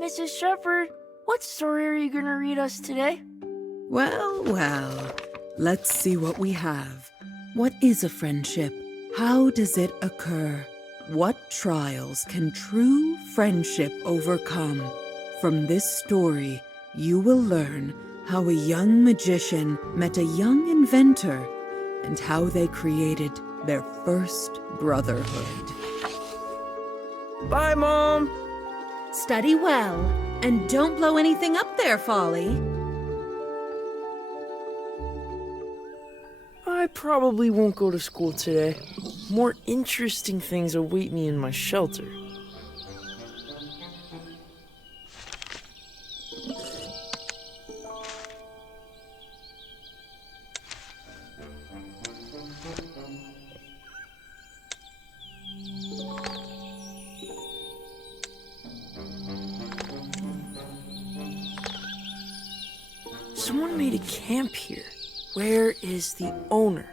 Mrs. Shepherd, what story are you going to read us today? Well, well, let's see what we have. What is a friendship? How does it occur? What trials can true friendship overcome? From this story, you will learn how a young magician met a young inventor and how they created their first brotherhood. Bye, Mom! Study well, and don't blow anything up there, Folly. I probably won't go to school today. More interesting things await me in my shelter. Someone made a camp here. Where is the owner?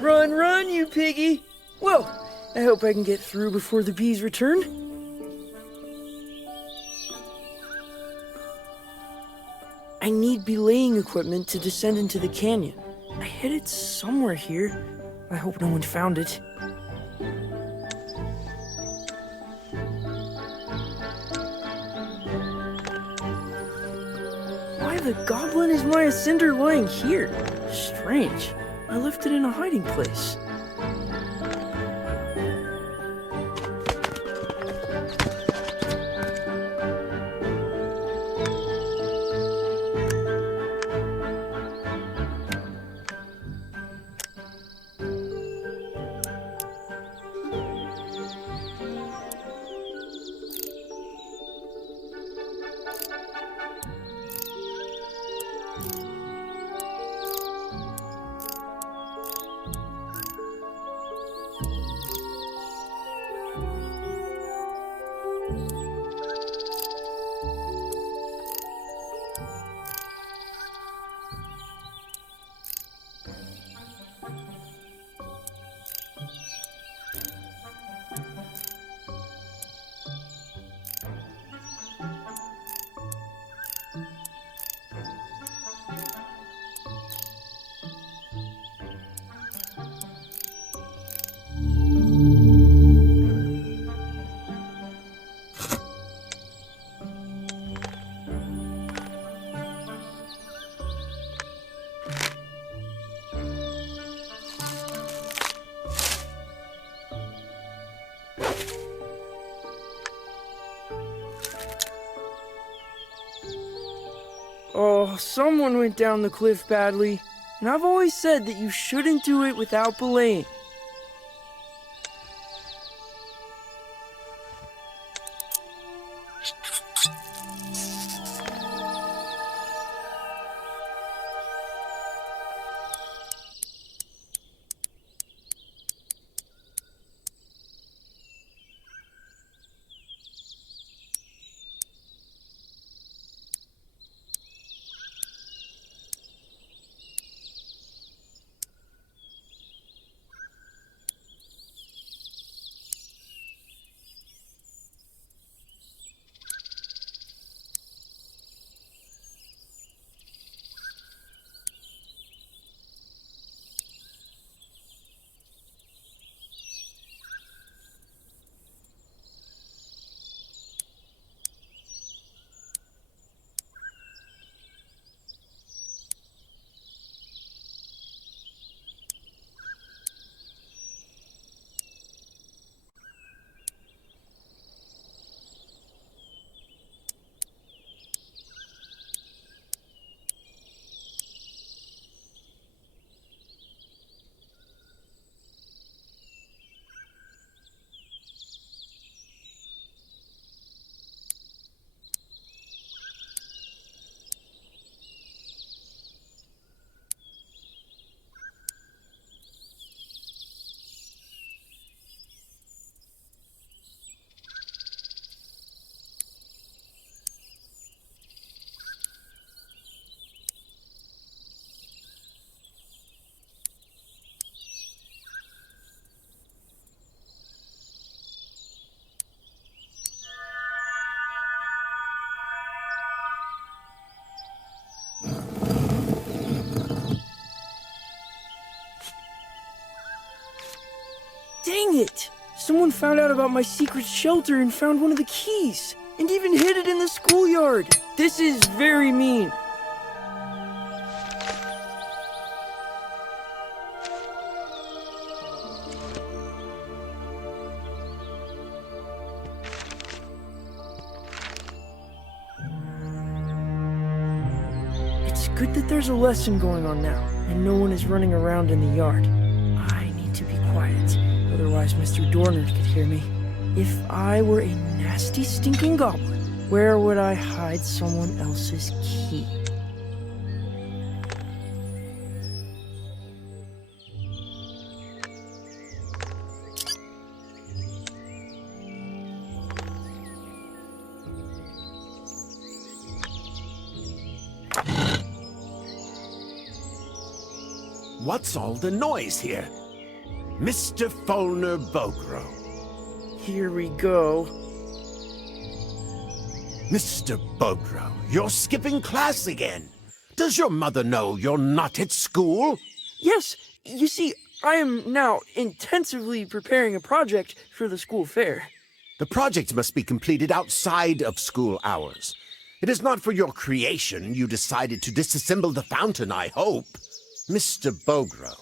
Run, run, you piggy! Whoa! I hope I can get through before the bees return. I need belaying equipment to descend into the canyon. I hid it somewhere here. I hope no one found it. Why the goblin is my ascender lying here? Strange. I left it in a hiding place. Oh, someone went down the cliff badly. And I've always said that you shouldn't do it without belaying. found out about my secret shelter and found one of the keys, and even hid it in the schoolyard. This is very mean. It's good that there's a lesson going on now, and no one is running around in the yard. I need to be quiet, otherwise Mr. Dornard could hear me. If I were a nasty, stinking goblin, where would I hide someone else's key? What's all the noise here? Mr. Fulner Bogro. Here we go. Mr. Bogro, you're skipping class again. Does your mother know you're not at school? Yes, you see, I am now intensively preparing a project for the school fair. The project must be completed outside of school hours. It is not for your creation you decided to disassemble the fountain, I hope. Mr. Bogro,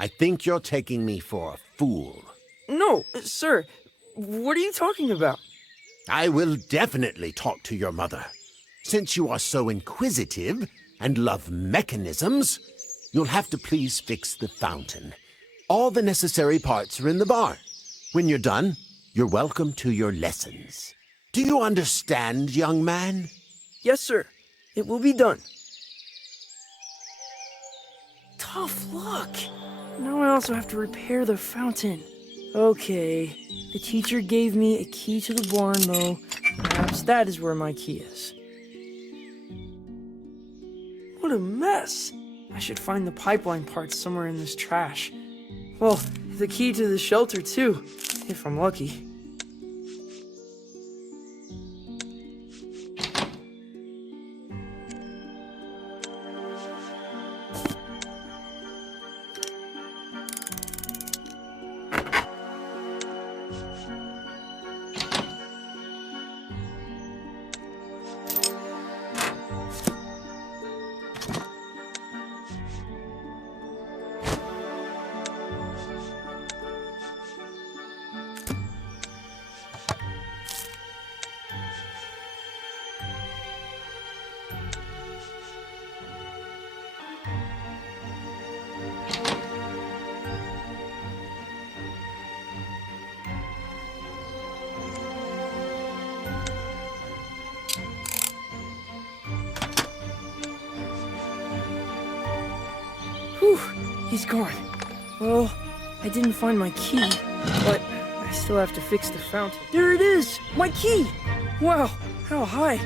I think you're taking me for a fool. No, sir. What are you talking about? I will definitely talk to your mother. Since you are so inquisitive and love mechanisms, you'll have to please fix the fountain. All the necessary parts are in the barn. When you're done, you're welcome to your lessons. Do you understand, young man? Yes, sir. It will be done. Tough luck. Now I also have to repair the fountain. Okay. The teacher gave me a key to the barn, though. Perhaps that is where my key is. What a mess. I should find the pipeline parts somewhere in this trash. Well, the key to the shelter, too, if I'm lucky. Whew, he's gone. Well, I didn't find my key, but I still have to fix the fountain. There it is! My key! Wow, how high?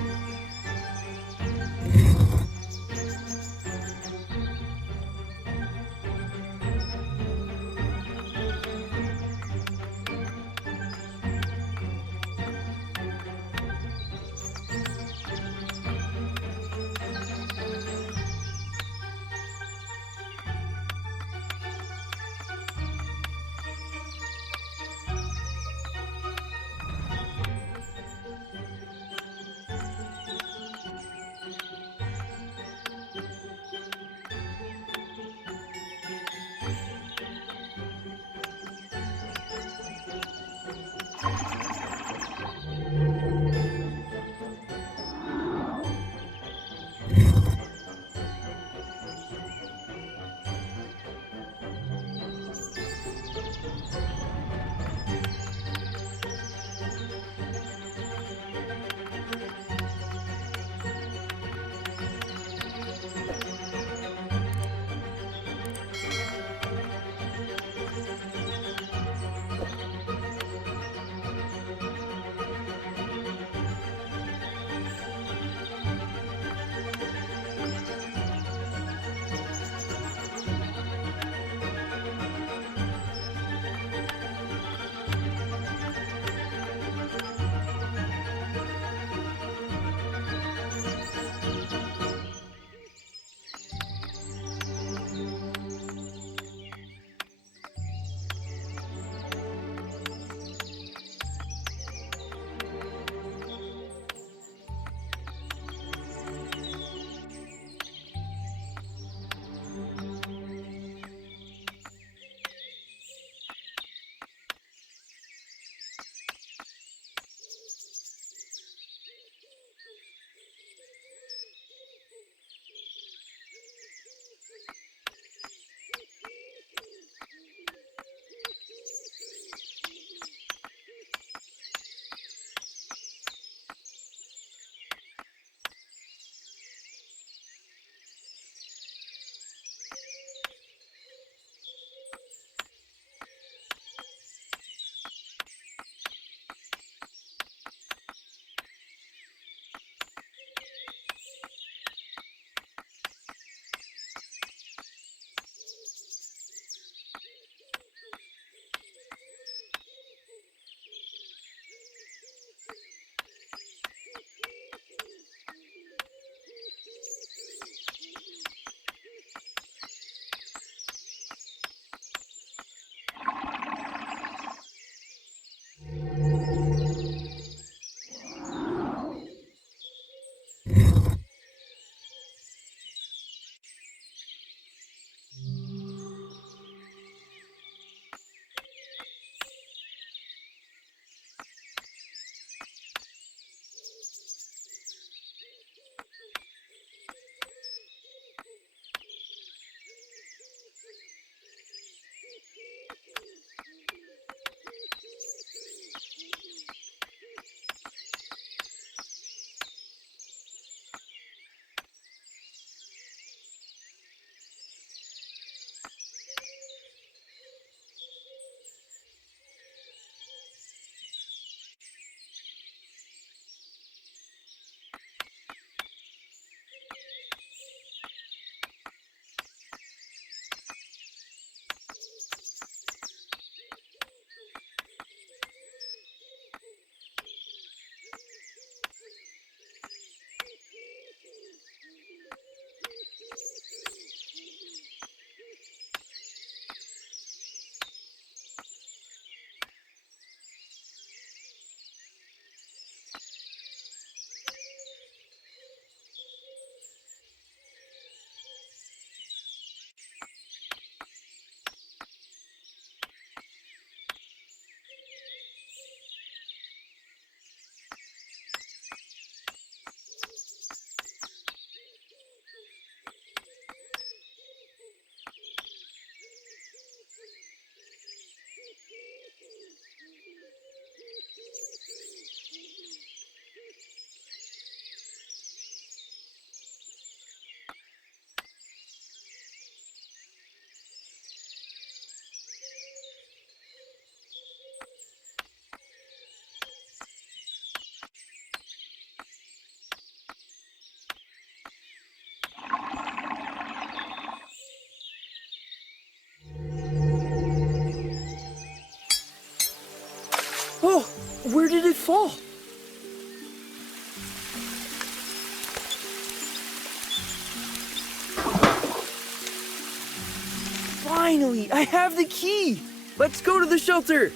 Finally, I have the key! Let's go to the shelter!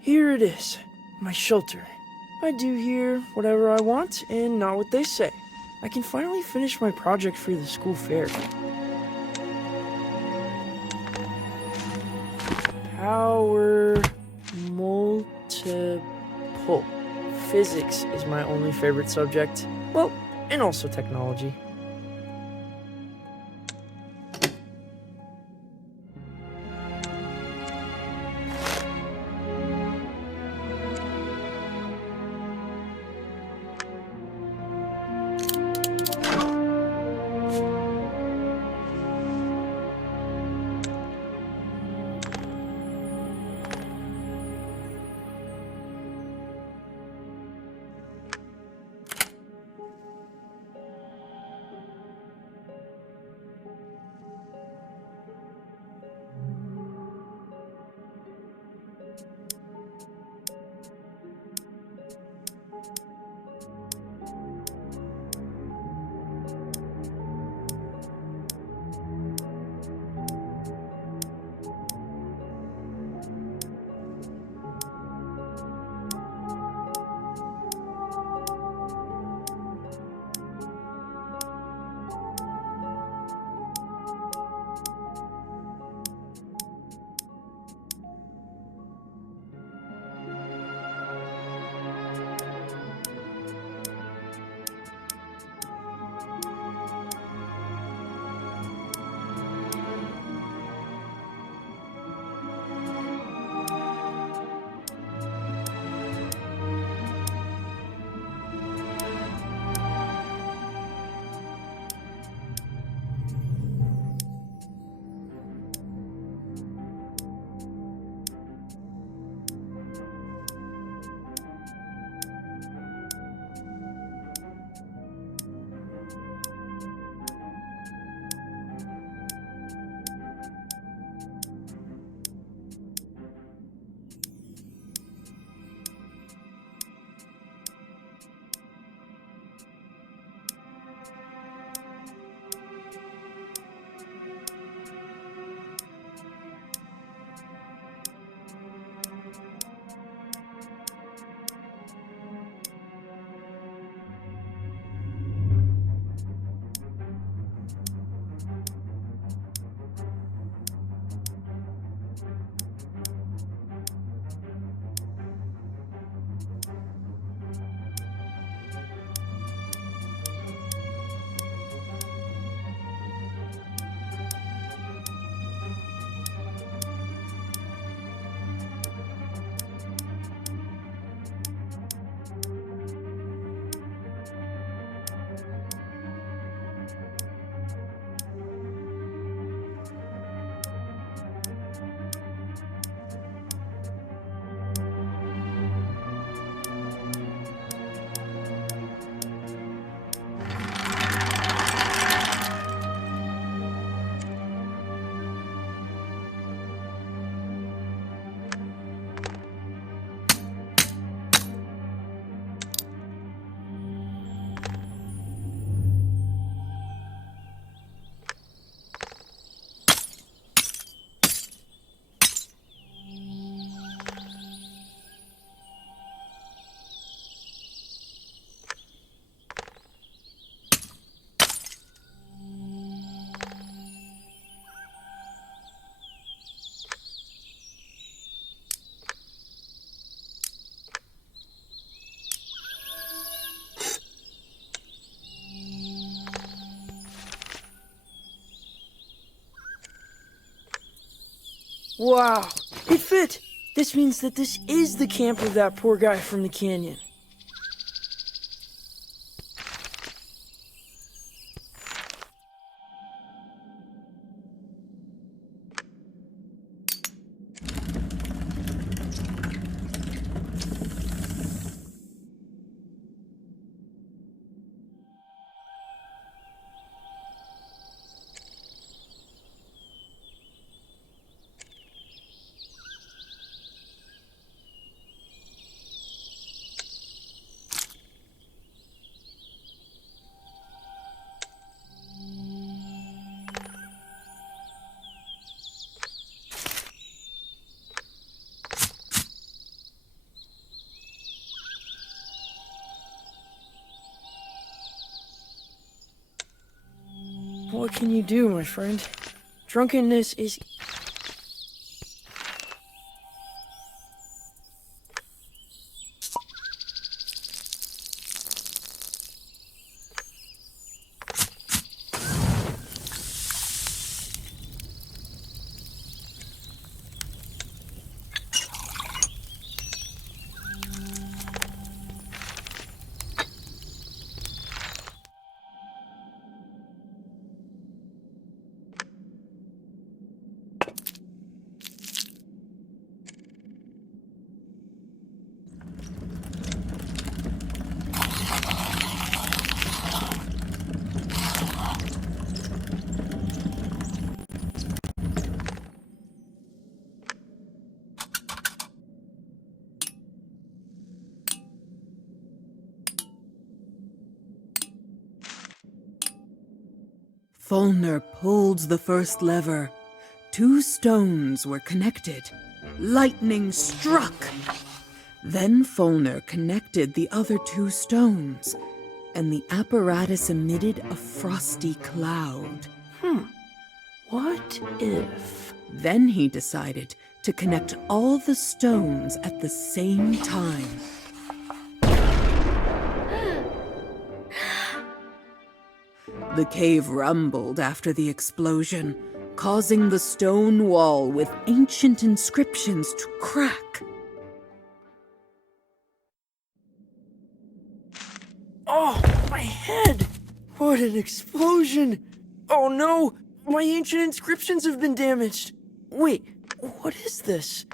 Here it is, my shelter. I do here whatever I want and not what they say. I can finally finish my project for the school fair. Power multiple. Physics is my only favorite subject. Well, and also technology. Wow, it fit! This means that this is the camp of that poor guy from the canyon. What can you do, my friend? Drunkenness is... Fulner pulled the first lever. 2 stones were connected. Lightning struck. Then Fulner connected the other 2 stones, and the apparatus emitted a frosty cloud. What if... Then he decided to connect all the stones at the same time. The cave rumbled after the explosion, causing the stone wall with ancient inscriptions to crack. Oh, my head! What an explosion! Oh no! My ancient inscriptions have been damaged! Wait, what is this?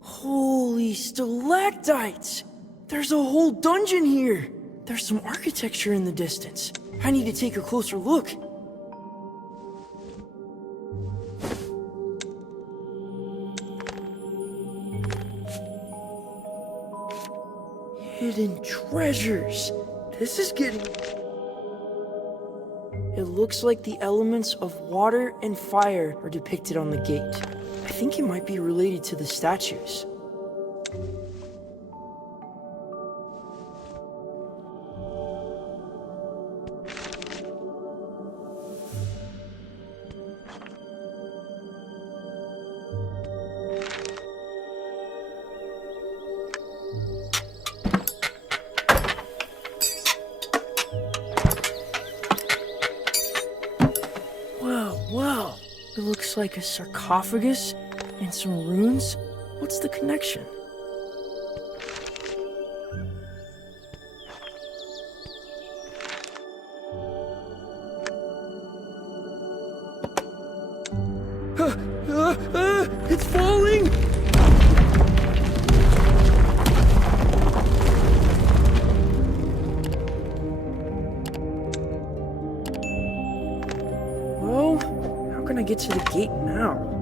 Holy stalactites! There's a whole dungeon here! There's some architecture in the distance. I need to take a closer look. Hidden treasures! This is getting... It looks like the elements of water and fire are depicted on the gate. I think it might be related to the statues. Wow. It looks like a sarcophagus and some runes. What's the connection? It's falling! Well, how can I get to the gate now?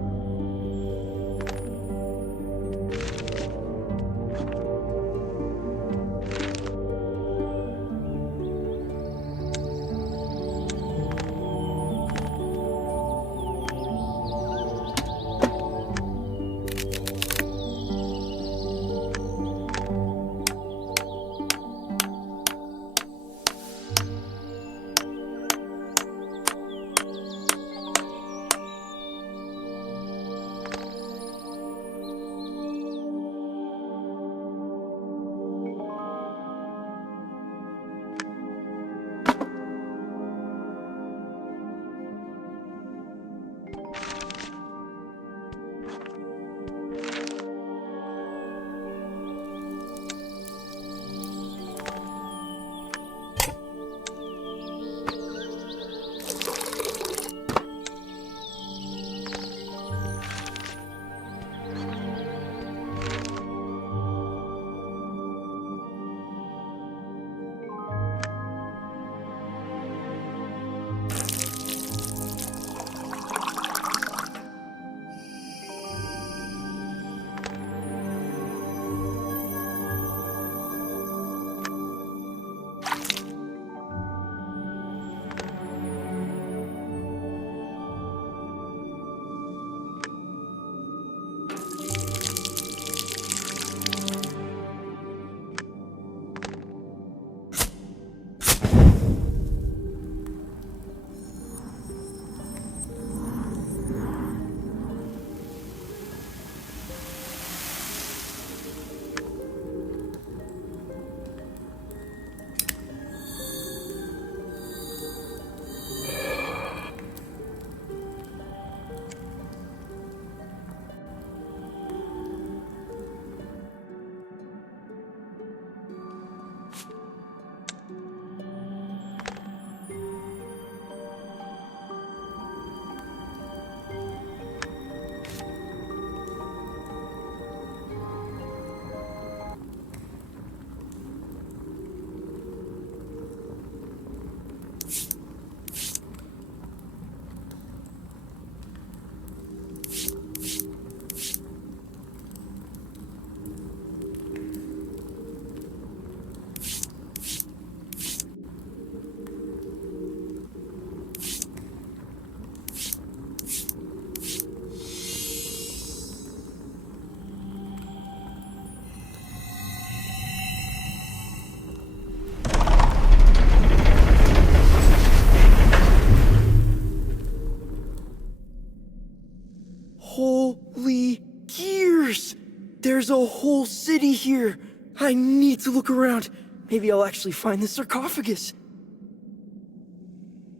There's a whole city here. I need to look around. Maybe I'll actually find the sarcophagus.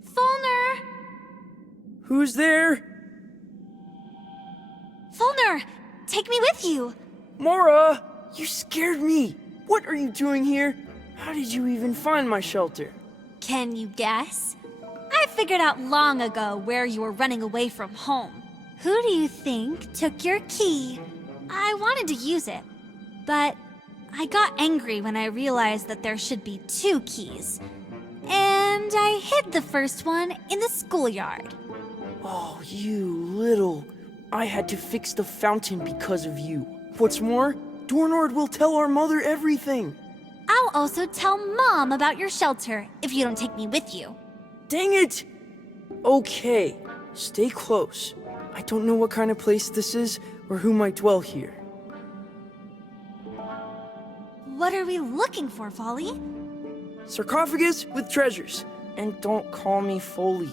Fulner! Who's there? Fulner! Take me with you! Mora! You scared me. What are you doing here? How did you even find my shelter? Can you guess? I figured out long ago where you were running away from home. Who do you think took your key? I wanted to use it, but I got angry when I realized that there should be 2 keys. And I hid the first one in the schoolyard. Oh, you little... I had to fix the fountain because of you. What's more, Dornord will tell our mother everything. I'll also tell Mom about your shelter if you don't take me with you. Dang it! Okay, stay close. I don't know what kind of place this is or who might dwell here. What are we looking for, Folly? Sarcophagus with treasures. And don't call me Foley.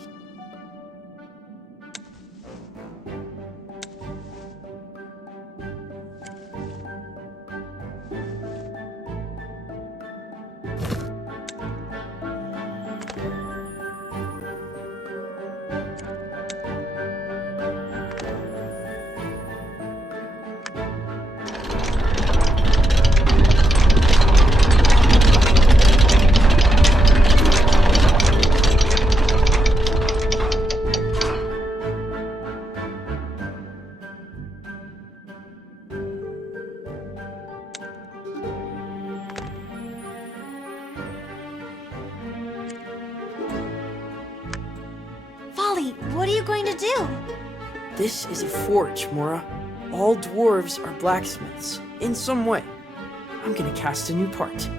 Folly, what are you going to do? This is a forge, Mora. All dwarves are blacksmiths, in some way. I'm gonna cast a new part.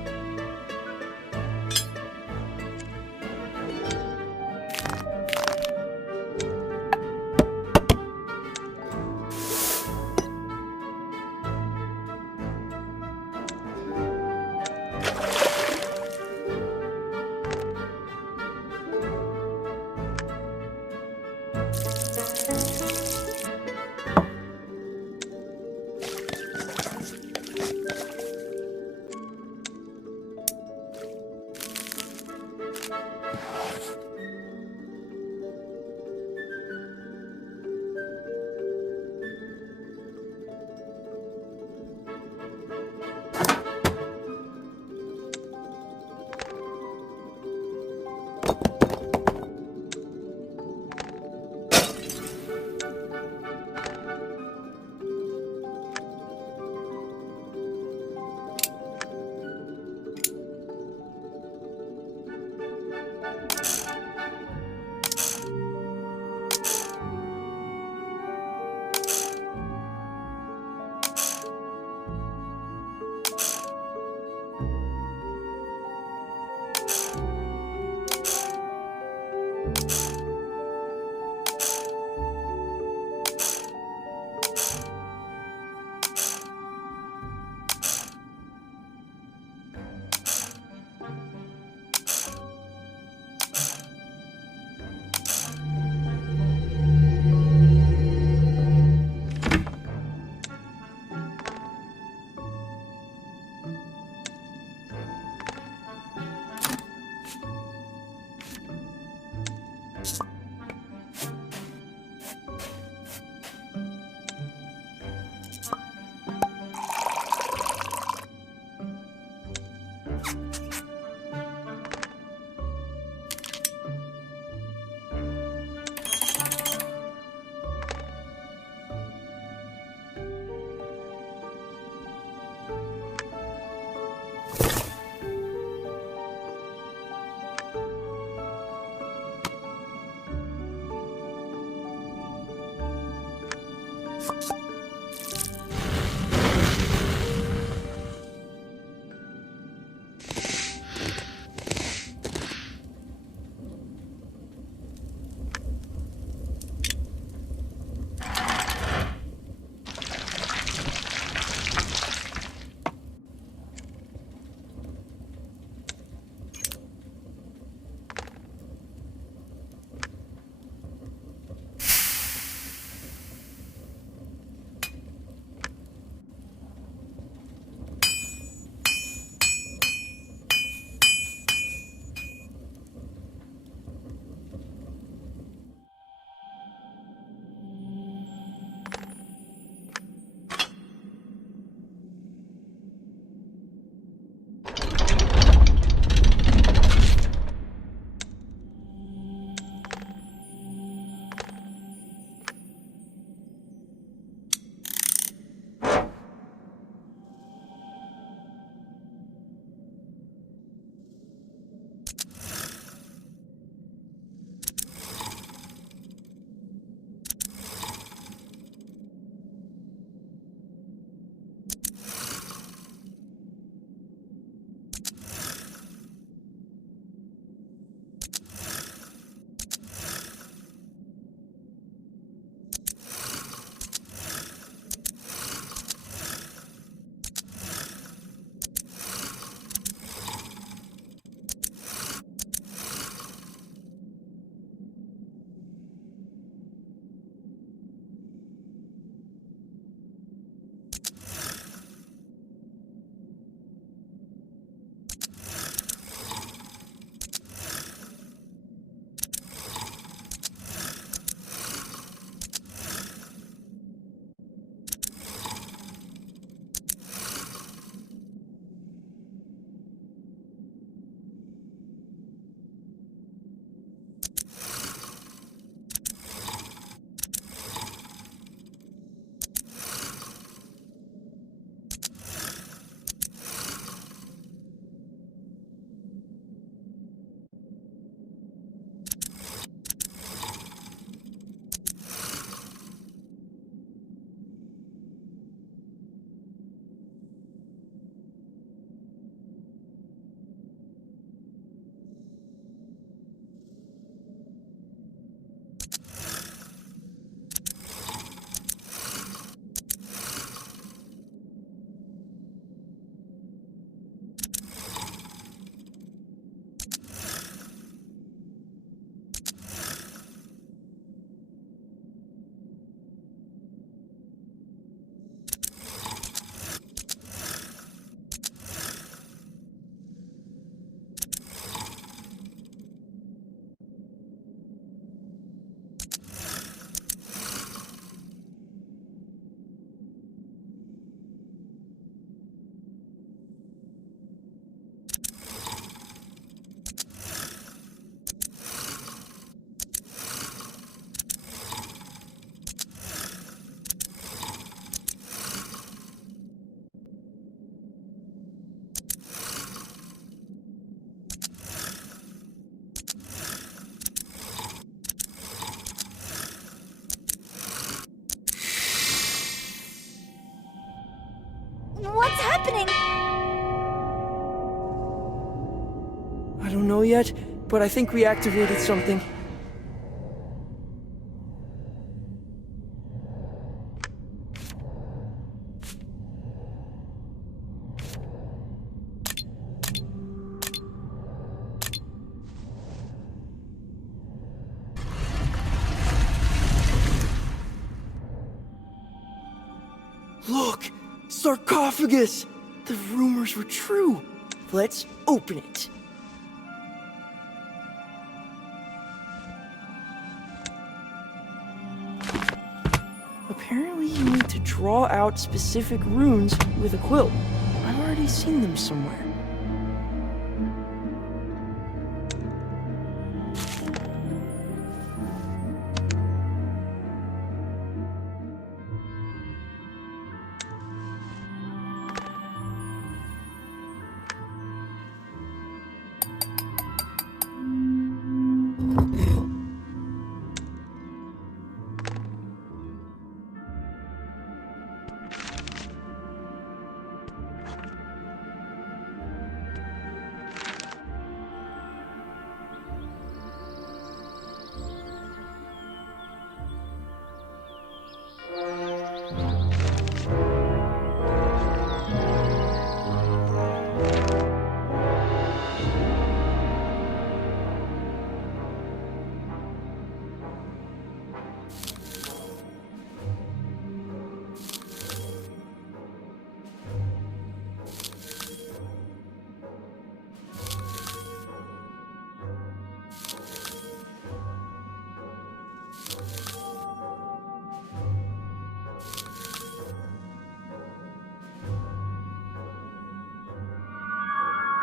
don't know yet, but I think we activated something. Look! Sarcophagus! The rumors were true. Let's open it. Apparently you need to draw out specific runes with a quill. I've already seen them somewhere.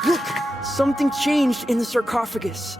Look! Something changed in the sarcophagus.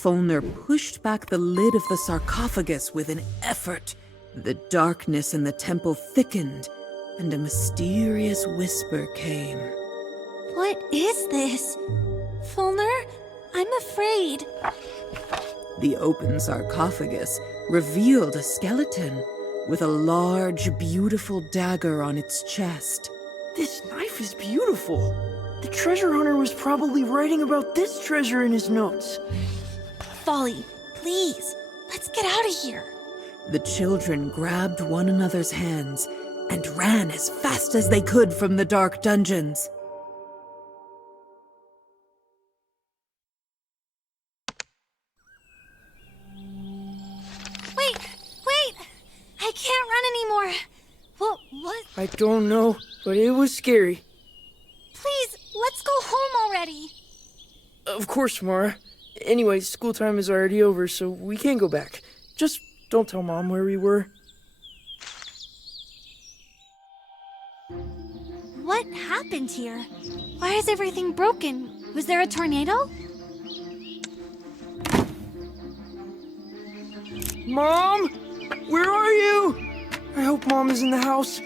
Fulner pushed back the lid of the sarcophagus with an effort. The darkness in the temple thickened, and a mysterious whisper came. What is this? Fulner? I'm afraid. The open sarcophagus revealed a skeleton with a large, beautiful dagger on its chest. This knife is beautiful. The treasure hunter was probably writing about this treasure in his notes. Folly, please, let's get out of here. The children grabbed one another's hands and ran as fast as they could from the dark dungeons. Wait! I can't run anymore. What? I don't know, but it was scary. Please, let's go home already. Of course, Mara. Anyway, school time is already over, so we can go back. Just don't tell Mom where we were. What happened here? Why is everything broken? Was there a tornado? Mom! Where are you? I hope Mom is in the house.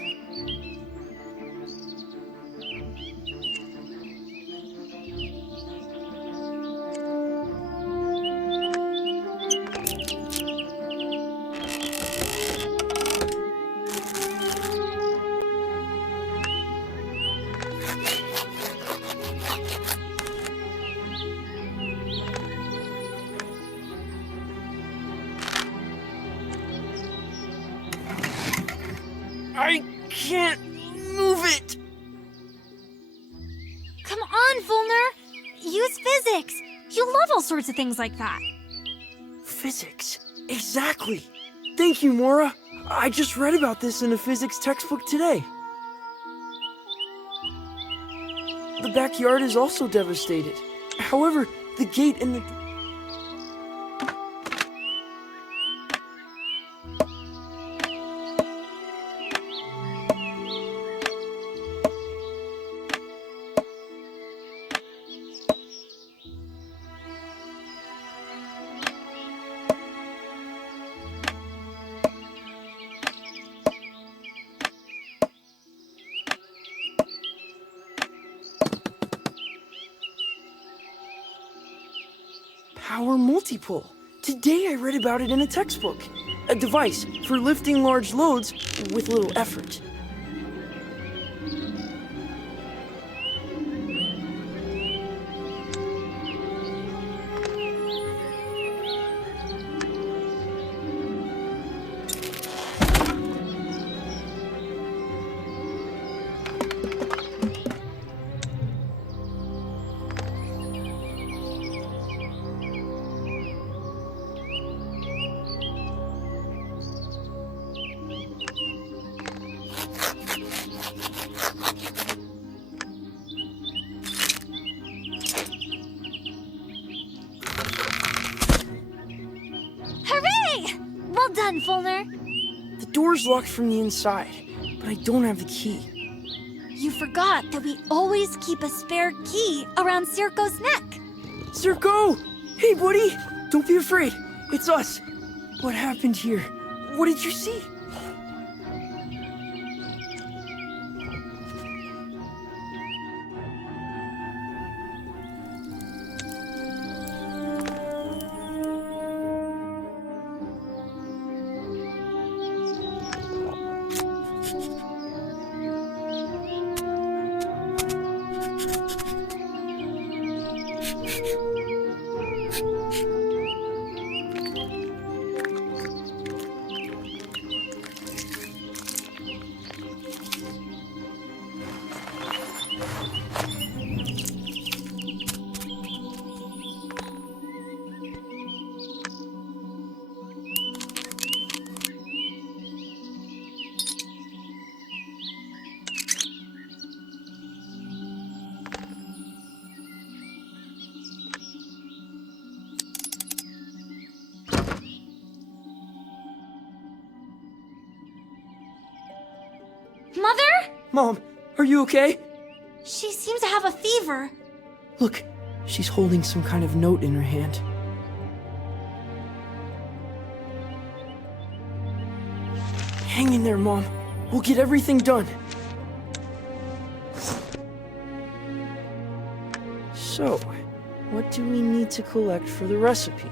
Move it! Come on, Fulner! Use physics! You love all sorts of things like that. Physics. Exactly. Thank you, Mora. I just read about this in a physics textbook today. The backyard is also devastated. However, the gate and the... Power multipole. Today I read about it in a textbook. A device for lifting large loads with little effort. Hooray! Well done, Fulner. The door's locked from the inside, but I don't have the key. You forgot that we always keep a spare key around Circo's neck. Circo! Hey, buddy! Don't be afraid. It's us. What happened here? What did you see? Mother? Mom, are you okay? She seems to have a fever. Look, she's holding some kind of note in her hand. Hang in there, Mom. We'll get everything done. So, what do we need to collect for the recipe?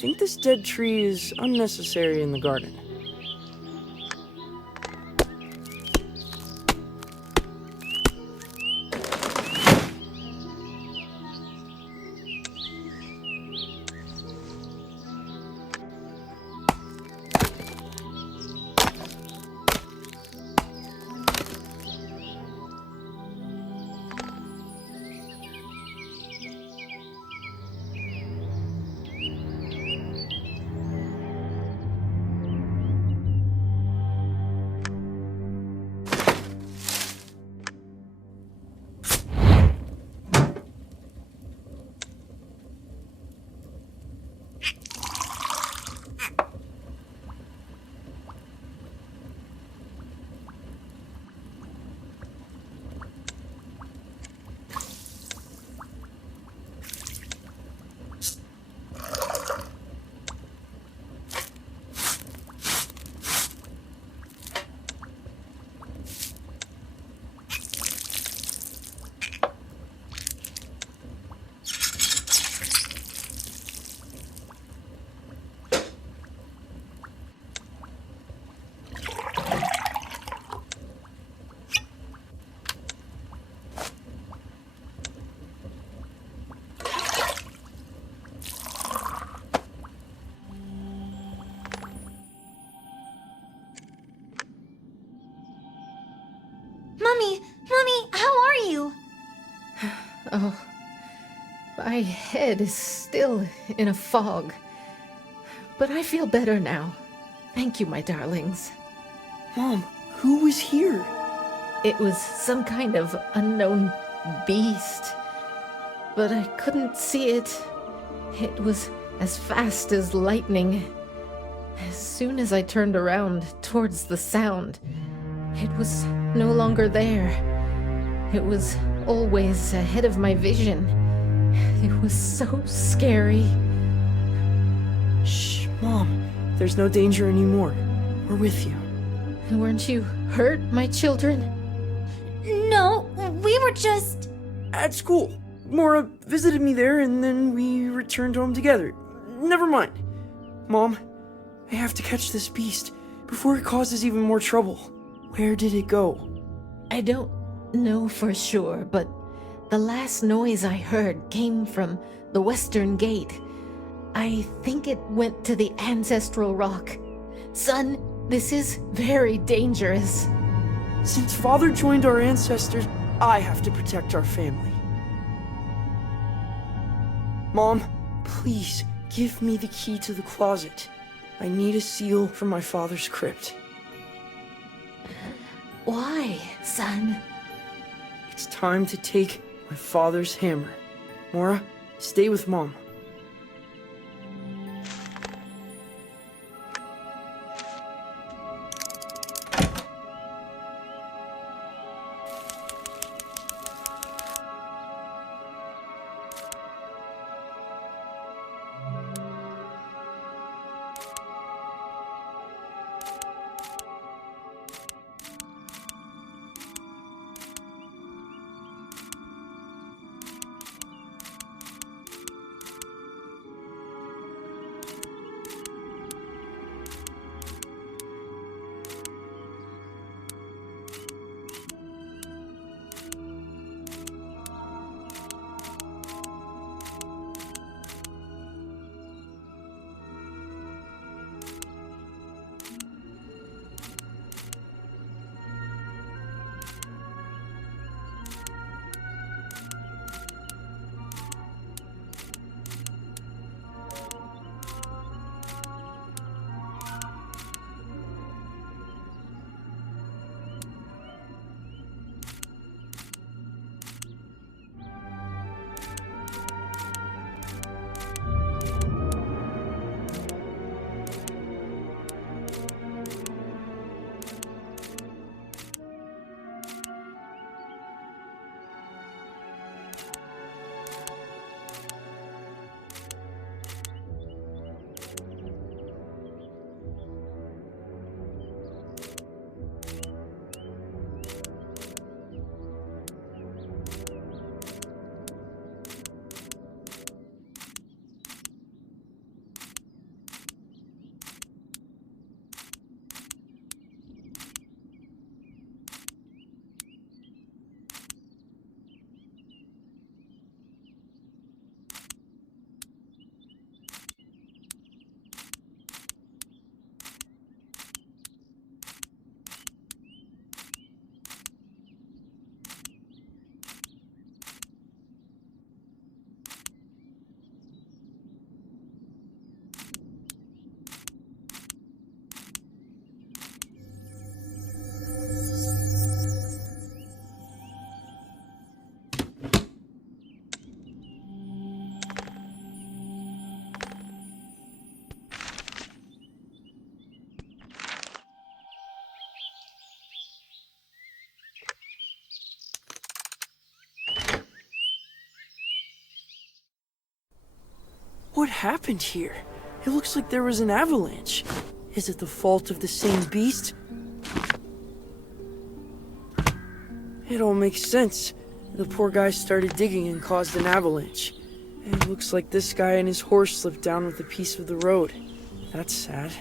think this dead tree is unnecessary in the garden. Mommy, how are you? Oh, my head is still in a fog. But I feel better now. Thank you, my darlings. Mom, who was here? It was some kind of unknown beast. But I couldn't see it. It was as fast as lightning. As soon as I turned around towards the sound, it was no longer there. It was always ahead of my vision. It was so scary. Shh, Mom. There's no danger anymore. We're with you. Weren't you hurt, my children? No, we were just... At school. Mora visited me there, and then we returned home together. Never mind. Mom, I have to catch this beast before it causes even more trouble. Where did it go? I don't know for sure, but the last noise I heard came from the western gate. I think it went to the ancestral rock. Son, this is very dangerous. Since Father joined our ancestors, I have to protect our family. Mom, please give me the key to the closet. I need a seal from my father's crypt. Why, son? It's time to take my father's hammer. Mora, stay with Mom. What happened here? It looks like there was an avalanche. Is it the fault of the same beast? It all makes sense. The poor guy started digging and caused an avalanche. And it looks like this guy and his horse slipped down with a piece of the road. That's sad.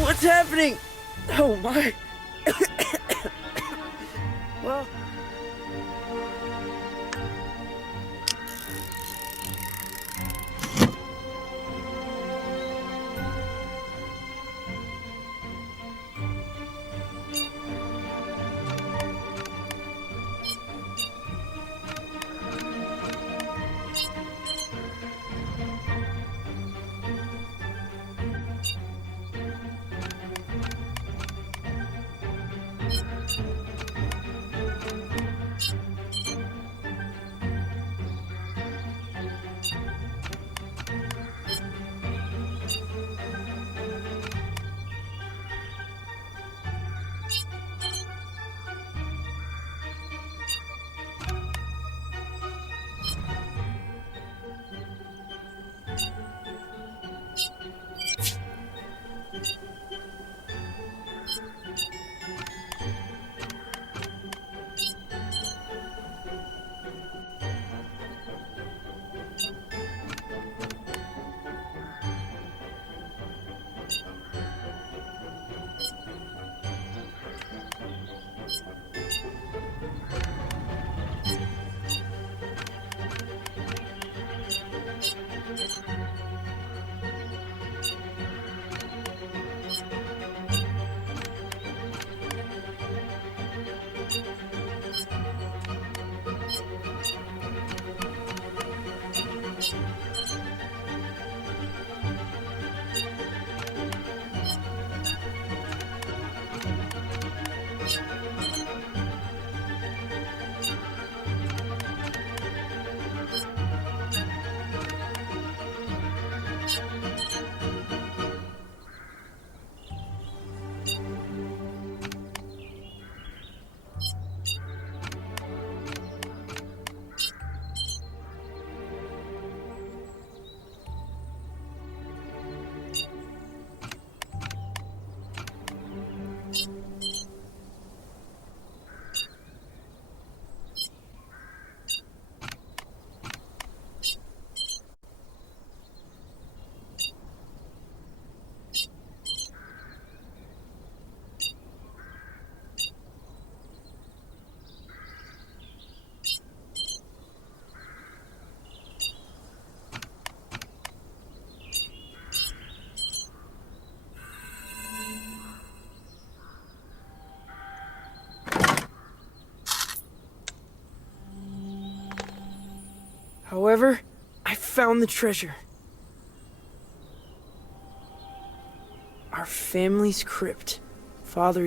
What's happening? Oh my. Well, however, I found the treasure. Our family's crypt. Father...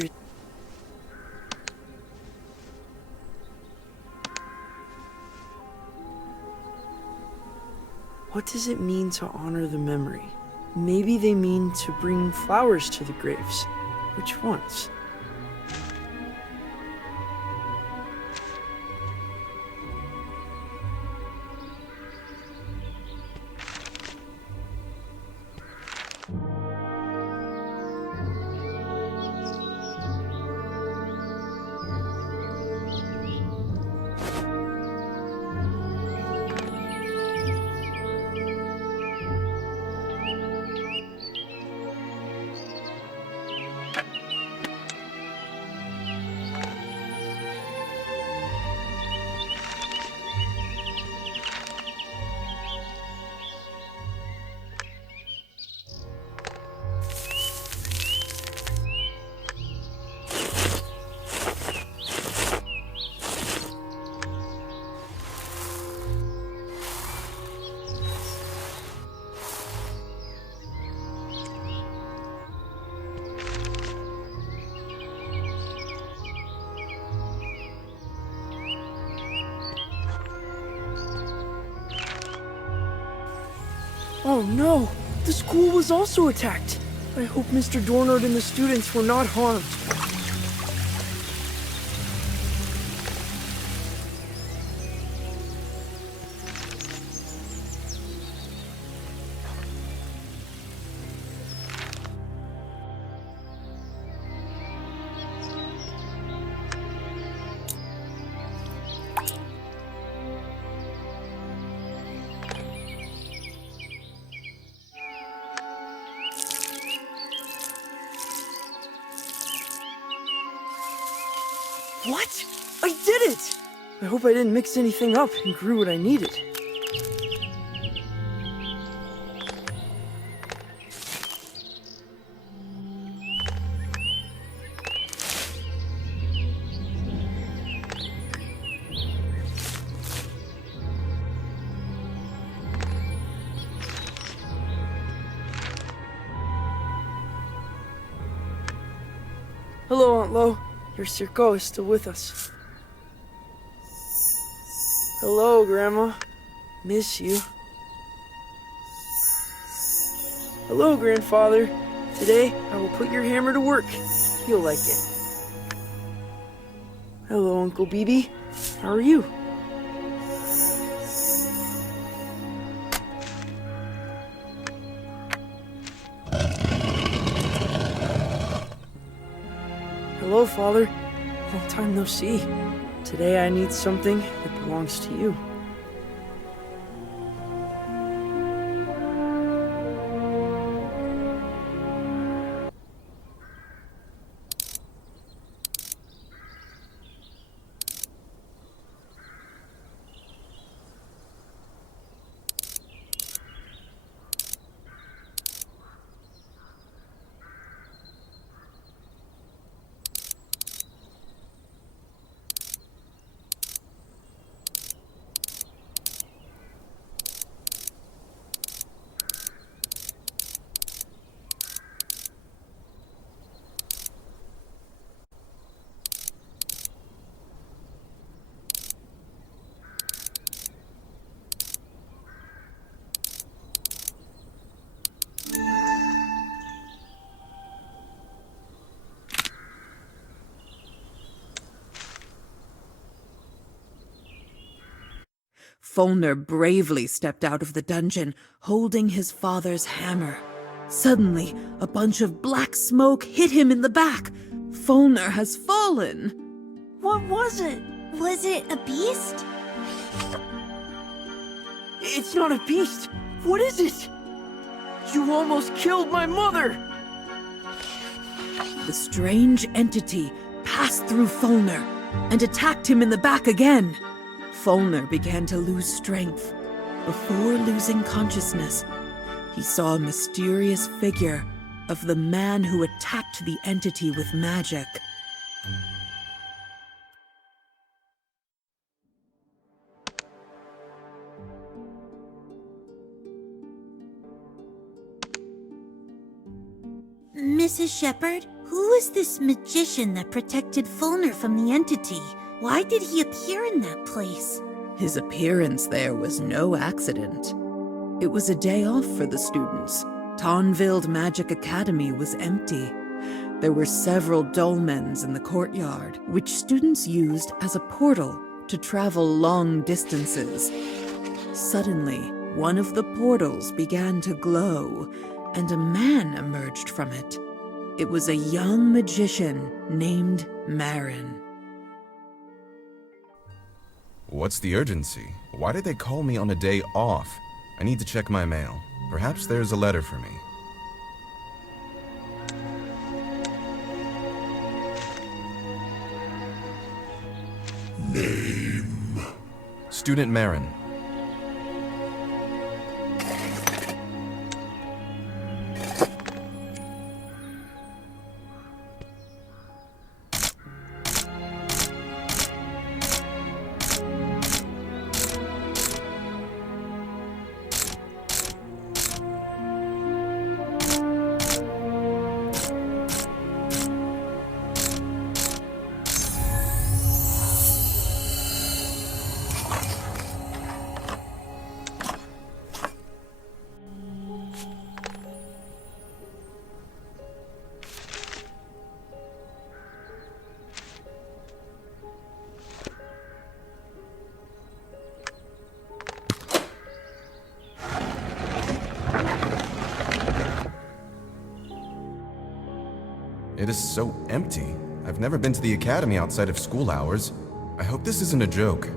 What does it mean to honor the memory? Maybe they mean to bring flowers to the graves. Which ones? Oh no! The school was also attacked! I hope Mr. Dornard and the students were not harmed. What? I did it! I hope I didn't mix anything up and grew what I needed. Hello, Aunt Lo. Your Circo is still with us. Hello, Grandma. Miss you. Hello, Grandfather. Today, I will put your hammer to work. You'll like it. Hello, Uncle Beebe. How are you? Hello, Father. Long time no see. Today I need something that belongs to you. Fulner bravely stepped out of the dungeon, holding his father's hammer. Suddenly, a bunch of black smoke hit him in the back. Fulner has fallen. What was it? Was it a beast? It's not a beast. What is it? You almost killed my mother! The strange entity passed through Fulner and attacked him in the back again. Fulner began to lose strength. Before losing consciousness, he saw a mysterious figure of the man who attacked the entity with magic. Mrs. Shepherd, who is this magician that protected Fulner from the entity? Why did he appear in that place? His appearance there was no accident. It was a day off for the students. Tonville Magic Academy was empty. There were several dolmens in the courtyard, which students used as a portal to travel long distances. Suddenly, one of the portals began to glow, and a man emerged from it. It was a young magician named Marin. What's the urgency? Why did they call me on a day off? I need to check my mail. Perhaps there's a letter for me. Name? Student Marin. It is so empty. I've never been to the academy outside of school hours. I hope this isn't a joke.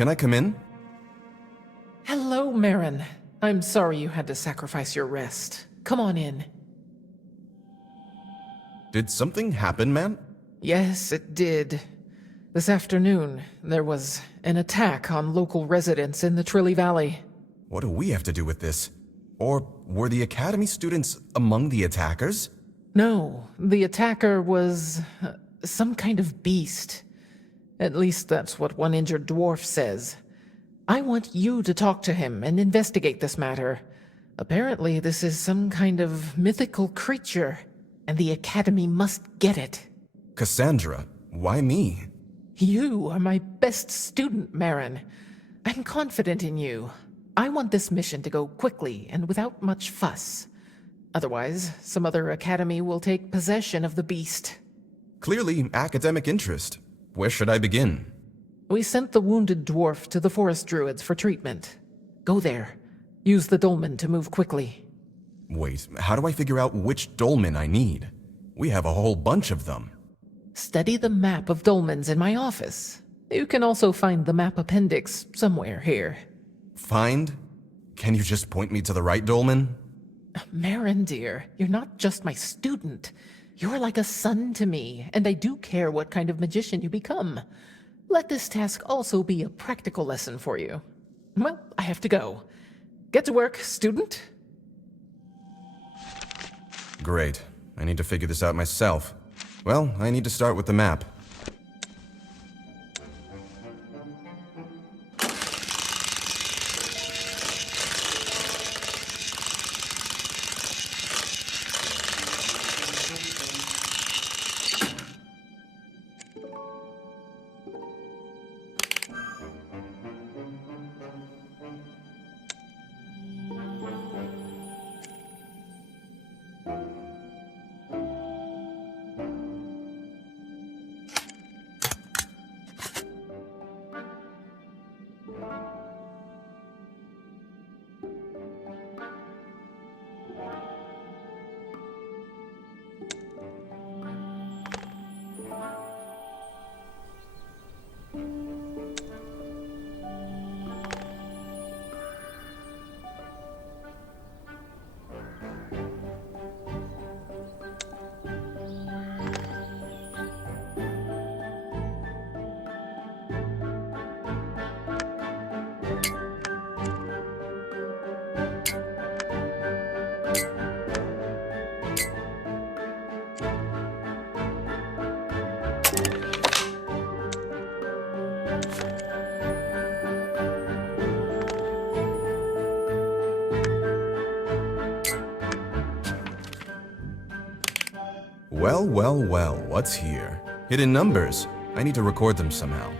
Can I come in? Hello, Marin. I'm sorry you had to sacrifice your rest. Come on in. Did something happen, man? Yes, it did. This afternoon, there was an attack on local residents in the Trilly Valley. What do we have to do with this? Or were the academy students among the attackers? No, the attacker was some kind of beast. At least that's what one injured dwarf says. I want you to talk to him and investigate this matter. Apparently, this is some kind of mythical creature, and the Academy must get it. Cassandra, why me? You are my best student, Marin. I'm confident in you. I want this mission to go quickly and without much fuss. Otherwise, some other Academy will take possession of the beast. Clearly, academic interest. Where should I begin? We sent the wounded dwarf to the forest druids for treatment. Go there. Use the dolmen to move quickly. Wait, how do I figure out which dolmen I need? We have a whole bunch of them. Study the map of dolmens in my office. You can also find the map appendix somewhere here. Find? Can you just point me to the right dolmen? Marin, dear, you're not just my student. You're like a son to me, and I do care what kind of magician you become. Let this task also be a practical lesson for you. Well, I have to go. Get to work, student. Great. I need to figure this out myself. Well, I need to start with the map. Well, what's here? Hidden numbers. I need to record them somehow.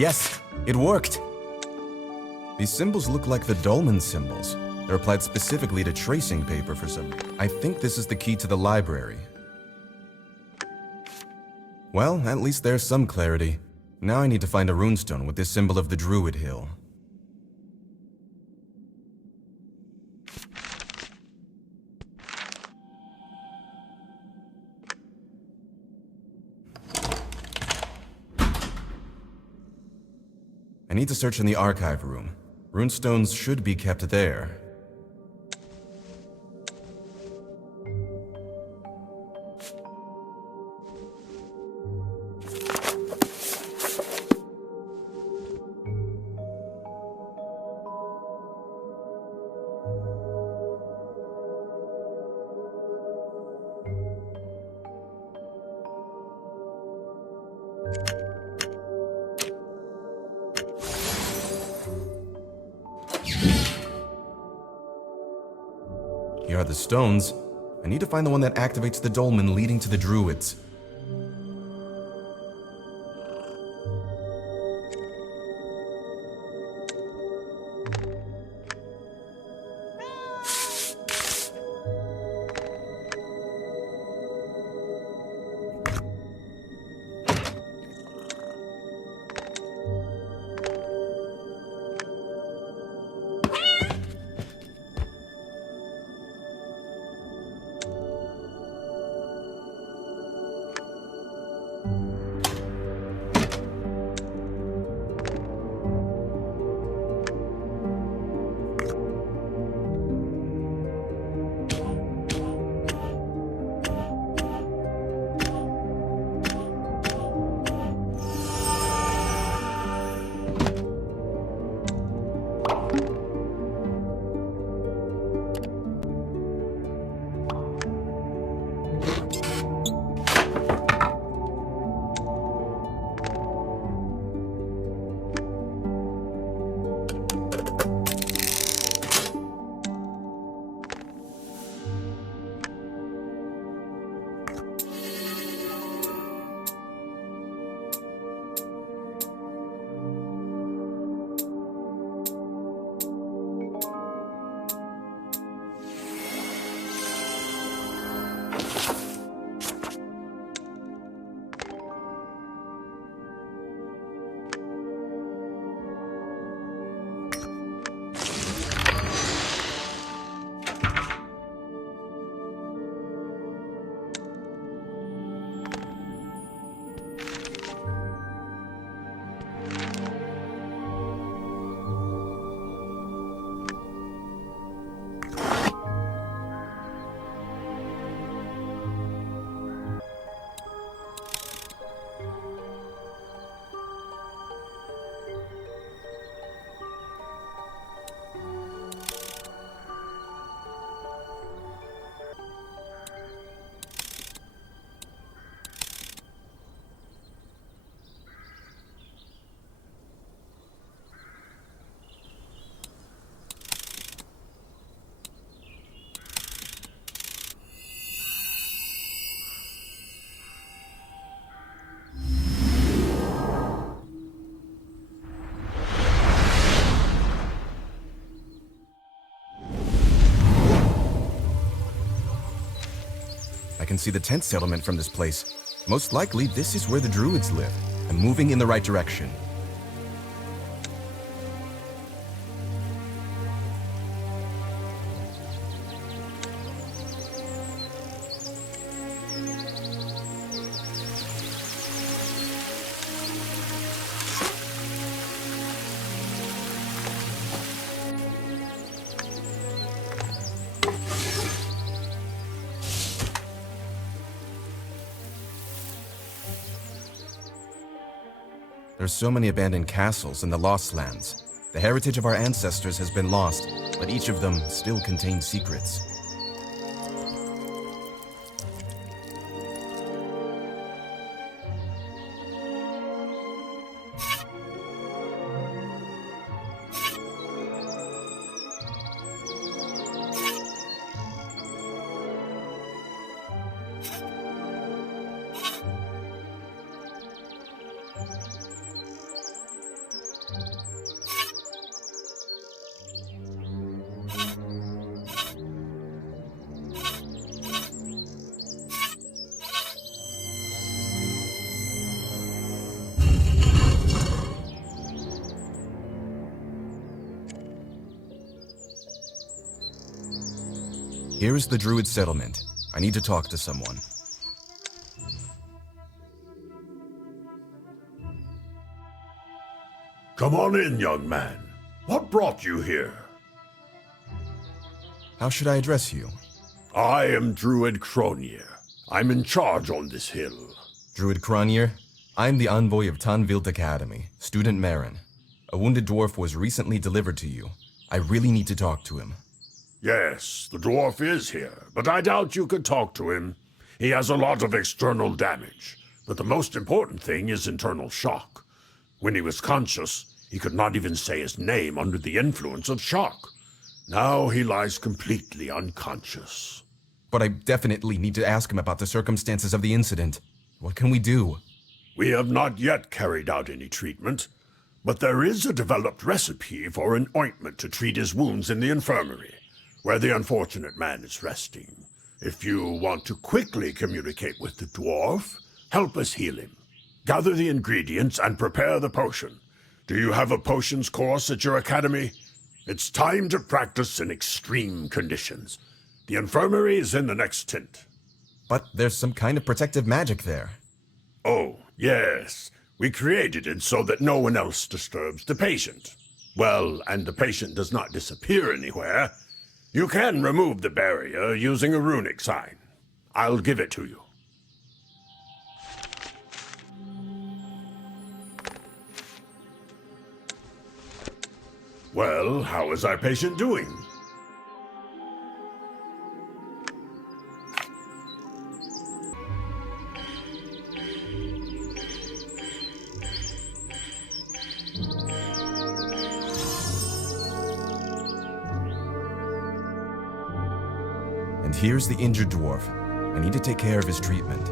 Yes, it worked! These symbols look like the dolmen symbols. They're applied specifically to tracing paper for some reason. I think this is the key to the library. Well, at least there's some clarity. Now I need to find a runestone with this symbol of the Druid Hill. I need to search in the archive room. Runestones should be kept there. Here are the stones. I need to find the one that activates the dolmen leading to the druids. I can see the tent settlement from this place. Most likely, this is where the druids live. I'm moving in the right direction. There's so many abandoned castles in the Lost Lands. The heritage of our ancestors has been lost, but each of them still contains secrets. Here is the Druid settlement. I need to talk to someone. Come on in, young man. What brought you here? How should I address you? I am Druid Cronier. I'm in charge on this hill. Druid Cronier? I'm the envoy of Tanvilt Academy, Student Marin. A wounded dwarf was recently delivered to you. I really need to talk to him. Yes, the dwarf is here, but I doubt you could talk to him. He has a lot of external damage, but the most important thing is internal shock. When he was conscious, he could not even say his name under the influence of shock. Now he lies completely unconscious. But I definitely need to ask him about the circumstances of the incident. What can we do? We have not yet carried out any treatment, but there is a developed recipe for an ointment to treat his wounds in the infirmary, where the unfortunate man is resting. If you want to quickly communicate with the dwarf, help us heal him. Gather the ingredients and prepare the potion. Do you have a potions course at your academy? It's time to practice in extreme conditions. The infirmary is in the next tent. But there's some kind of protective magic there. Oh, yes. We created it so that no one else disturbs the patient. Well, and the patient does not disappear anywhere. You can remove the barrier using a runic sign. I'll give it to you. Well, how is our patient doing? And here's the injured dwarf. I need to take care of his treatment.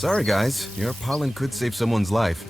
Sorry guys, your pollen could save someone's life.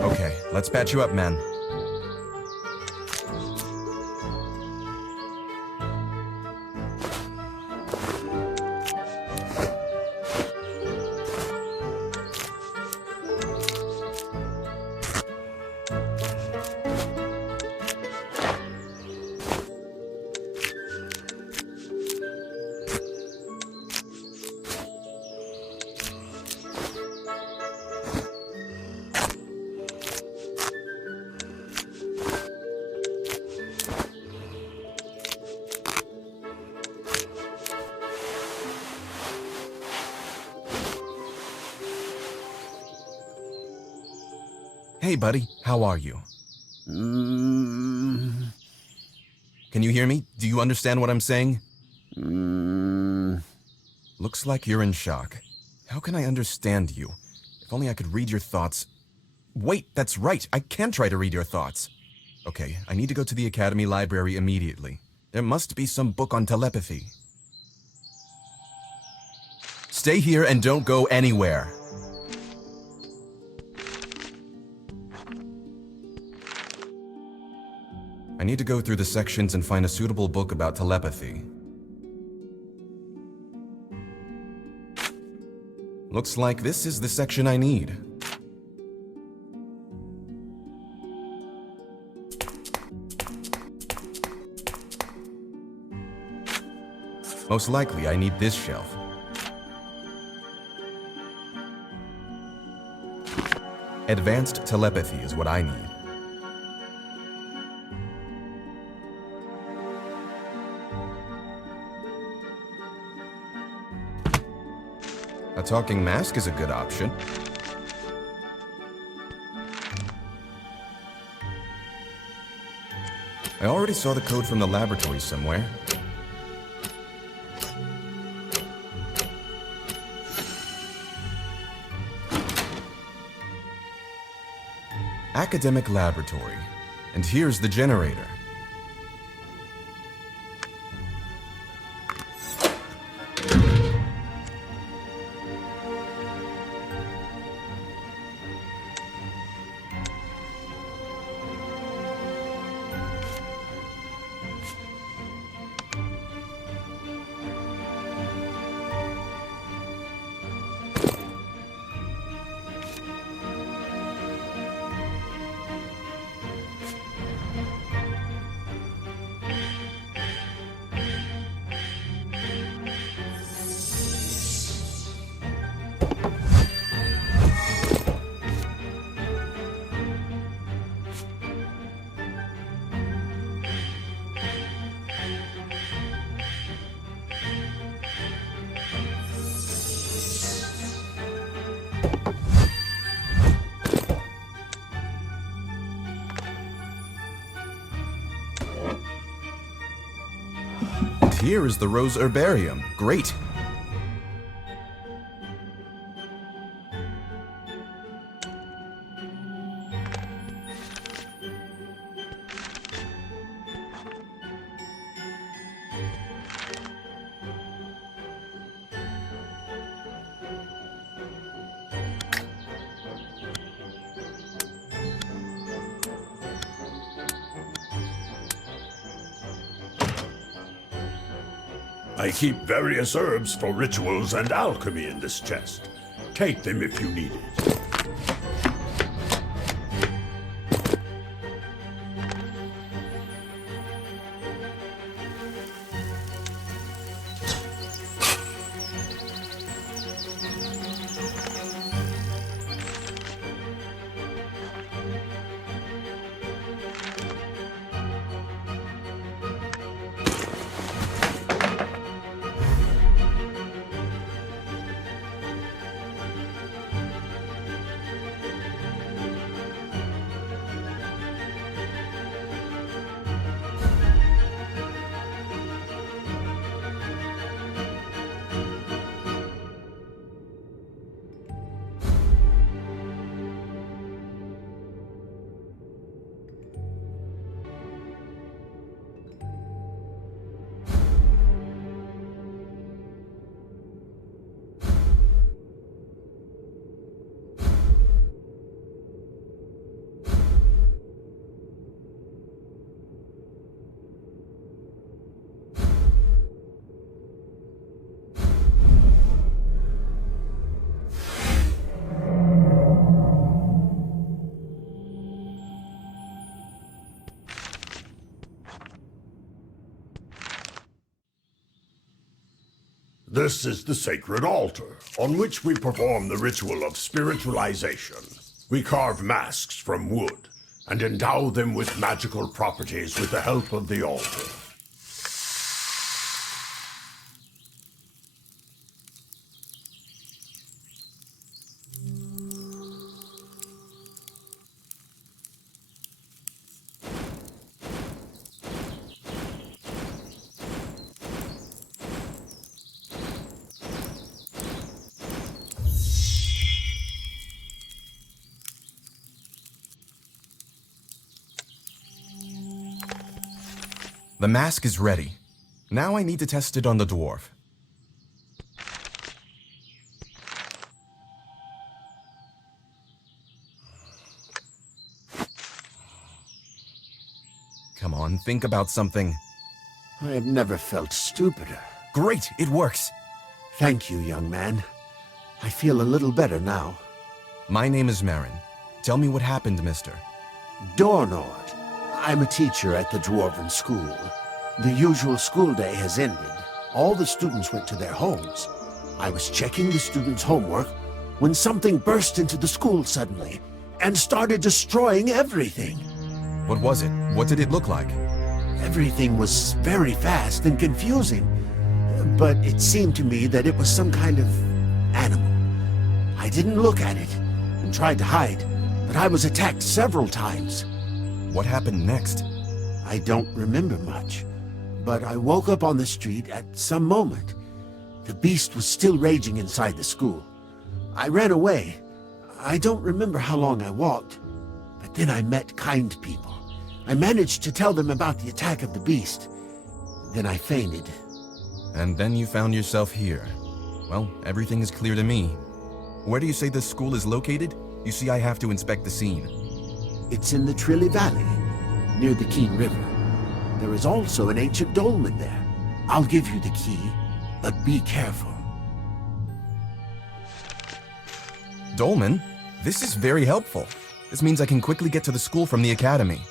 Okay, let's patch you up, man. Hey, buddy, how are you? Can you hear me? Do you understand what I'm saying? Looks like you're in shock. How can I understand you? If only I could read your thoughts. Wait, that's right, I can try to read your thoughts. Okay, I need to go to the Academy library immediately. There must be some book on telepathy. Stay here and don't go anywhere. I need to go through the sections and find a suitable book about telepathy. Looks like this is the section I need. Most likely, I need this shelf. Advanced telepathy is what I need. A talking mask is a good option. I already saw the code from the laboratory somewhere. Academic laboratory. And here's the generator. Here is the Rose Herbarium. Great! I keep various herbs for rituals and alchemy in this chest. Take them if you need it. This is the sacred altar, on which we perform the ritual of spiritualization. We carve masks from wood and endow them with magical properties with the help of the altar. The mask is ready. Now I need to test it on the dwarf. Come on, think about something. I have never felt stupider. Great, it works. Thank you, young man. I feel a little better now. My name is Marin. Tell me what happened, mister. Dornord. I'm a teacher at the Dwarven school. The usual school day has ended. All the students went to their homes. I was checking the students' homework when something burst into the school suddenly and started destroying everything. What was it? What did it look like? Everything was very fast and confusing, but it seemed to me that it was some kind of animal. I didn't look at it and tried to hide, but I was attacked several times. What happened next? I don't remember much, but I woke up on the street at some moment. The beast was still raging inside the school. I ran away. I don't remember how long I walked, but then I met kind people. I managed to tell them about the attack of the beast. Then I fainted. And then you found yourself here. Well, everything is clear to me. Where do you say this school is located? You see, I have to inspect the scene. It's in the Trilly Valley, near the Keen River. There is also an ancient dolmen there. I'll give you the key, but be careful. Dolmen? This is very helpful. This means I can quickly get to the school from the academy.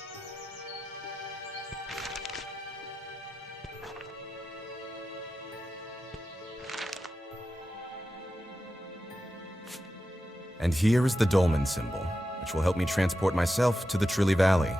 And here is the dolmen symbol, which will help me transport myself to the Trilly Valley.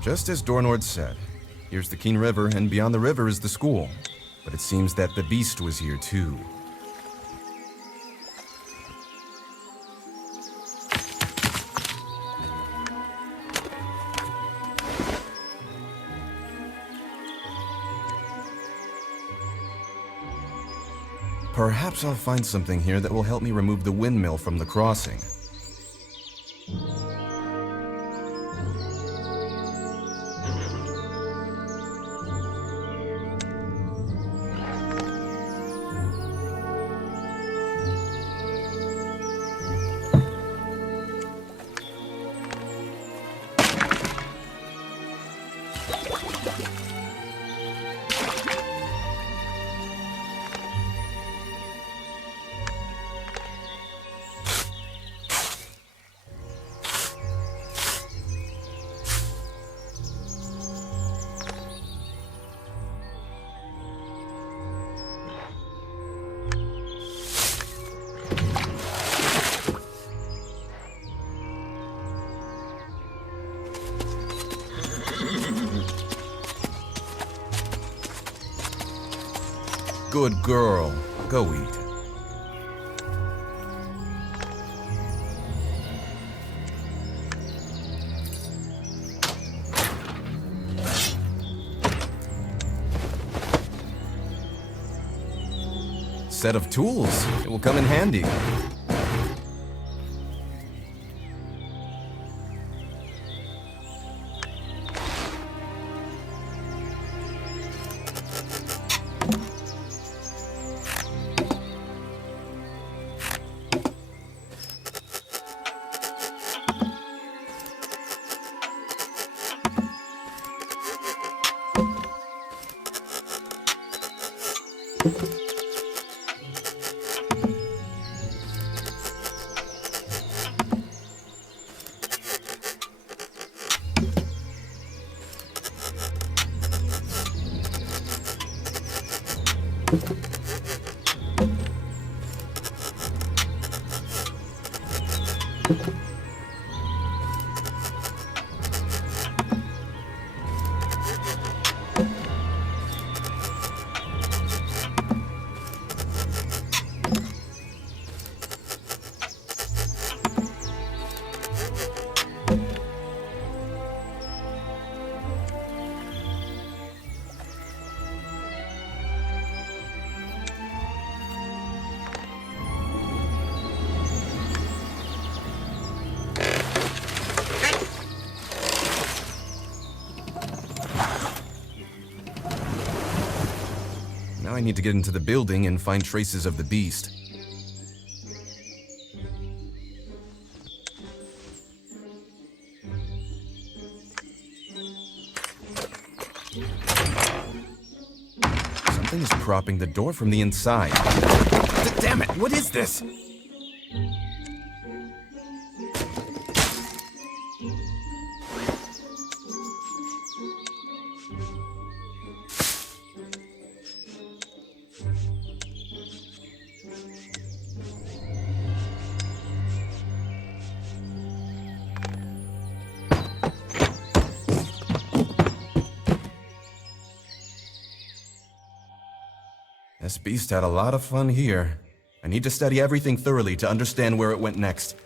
Just as Dornord said, here's the Keen River, and beyond the river is the school. But it seems that the beast was here too. Perhaps I'll find something here that will help me remove the windmill from the crossing. Good girl. Go eat. Set of tools. It will come in handy. Now I need to get into the building and find traces of the beast. Something is propping the door from the inside. Damn it, what is this? This beast had a lot of fun here. I need to study everything thoroughly to understand where it went next.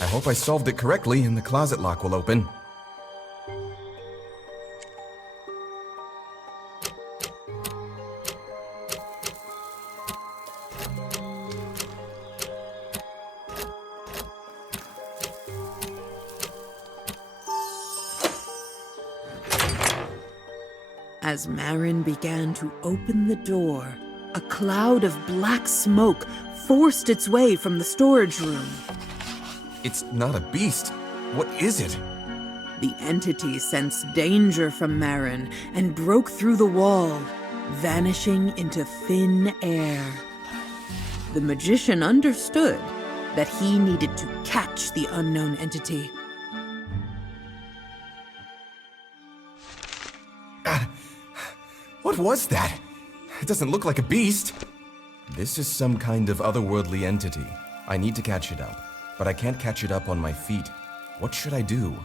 I hope I solved it correctly and the closet lock will open. As Marin began to open the door, a cloud of black smoke forced its way from the storage room. It's not a beast. What is it? The entity sensed danger from Marin and broke through the wall, vanishing into thin air. The magician understood that he needed to catch the unknown entity. What was that? It doesn't look like a beast. This is some kind of otherworldly entity. I need to catch it up, but I can't catch it up on my feet. What should I do?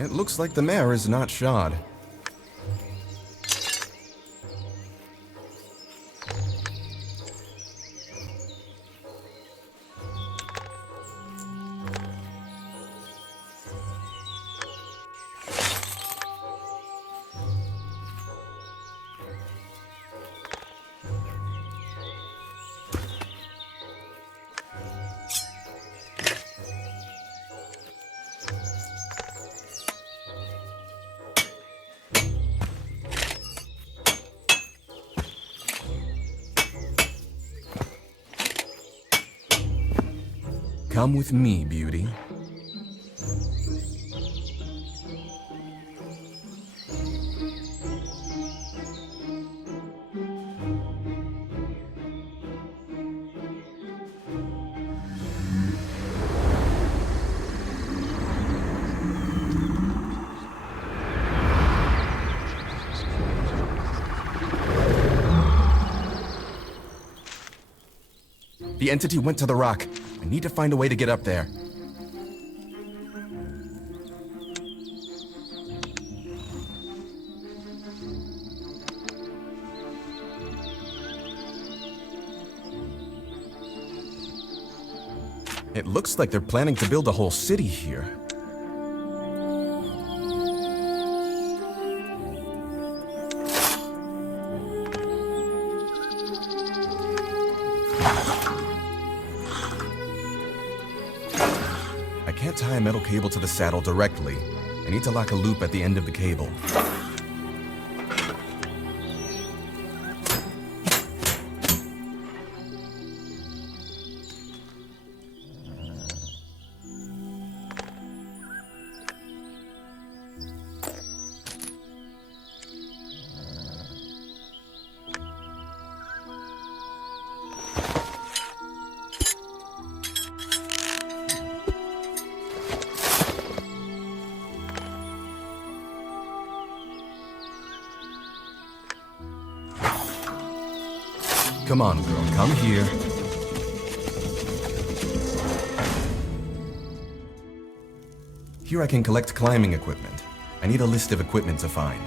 It looks like the mare is not shod. Come with me, beauty. The entity went to the rock. I need to find a way to get up there. It looks like they're planning to build a whole city here. I can't tie a metal cable to the saddle directly. I need to lock a loop at the end of the cable. Come on, girl, come here. Here I can collect climbing equipment. I need a list of equipment to find.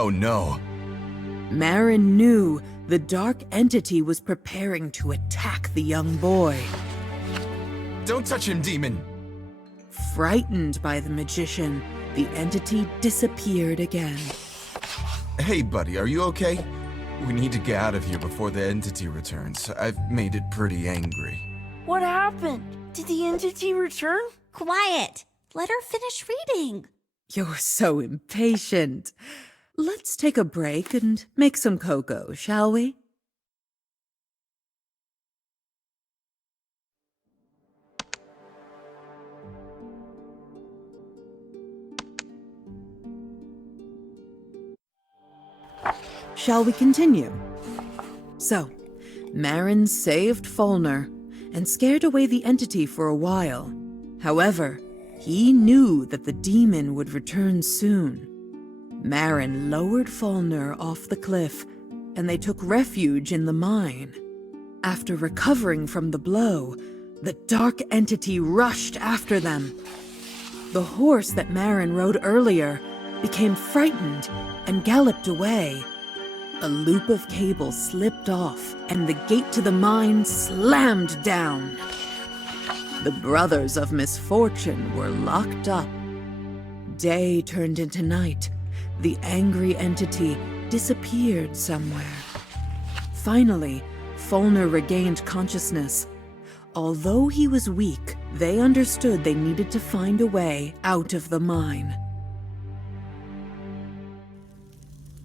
Oh no. Marin knew the dark entity was preparing to attack the young boy. Don't touch him, demon! Frightened by the magician, the entity disappeared again. Hey, buddy, are you okay? We need to get out of here before the entity returns. I've made it pretty angry. What happened? Did the entity return? Quiet! Let her finish reading. You're so impatient. Let's take a break and make some cocoa, shall we? Shall we continue? So, Marin saved Fulner and scared away the entity for a while. However, he knew that the demon would return soon. Marin lowered Fulner off the cliff, and they took refuge in the mine. After recovering from the blow, the dark entity rushed after them. The horse that Marin rode earlier became frightened and galloped away. A loop of cable slipped off, and the gate to the mine slammed down. The brothers of misfortune were locked up. Day turned into night. The angry entity disappeared somewhere. Finally, Fulner regained consciousness. Although he was weak, they understood they needed to find a way out of the mine.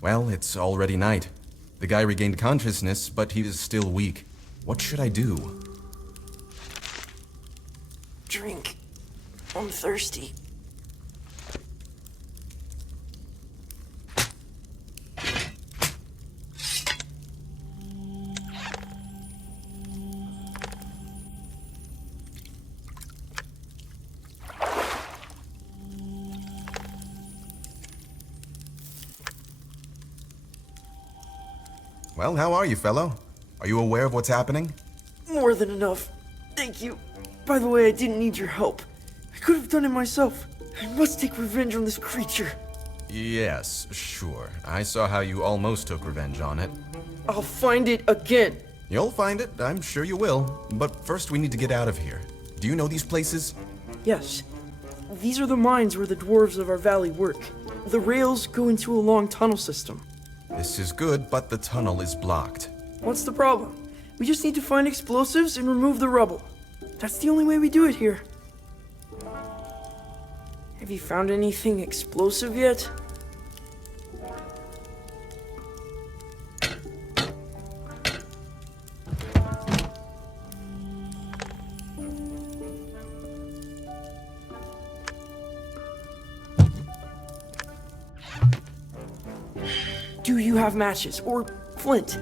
Well, it's already night. The guy regained consciousness, but he is still weak. What should I do? Drink. I'm thirsty. Well, how are you, fellow? Are you aware of what's happening? More than enough. Thank you. By the way, I didn't need your help. I could have done it myself. I must take revenge on this creature. Yes, sure. I saw how you almost took revenge on it. I'll find it again. You'll find it, I'm sure you will. But first we need to get out of here. Do you know these places? Yes. These are the mines where the dwarves of our valley work. The rails go into a long tunnel system. This is good, but the tunnel is blocked. What's the problem? We just need to find explosives and remove the rubble. That's the only way we do it here. Have you found anything explosive yet? Do you have matches or flint?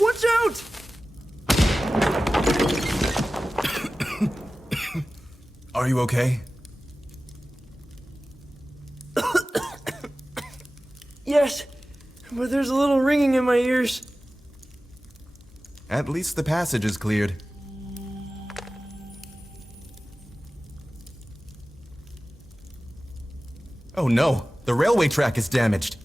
Watch out! Are you okay? Yes, but there's a little ringing in my ears. At least the passage is cleared. Oh no! The railway track is damaged!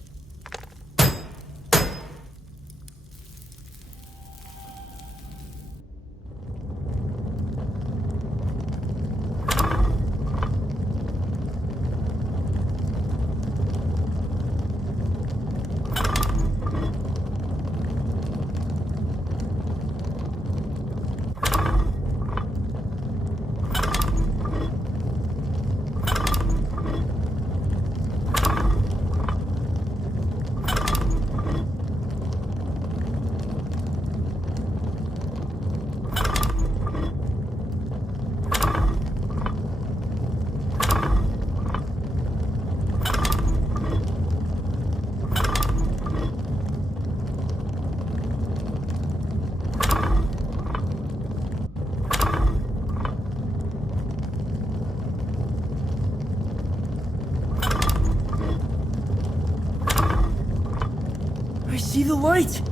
the light!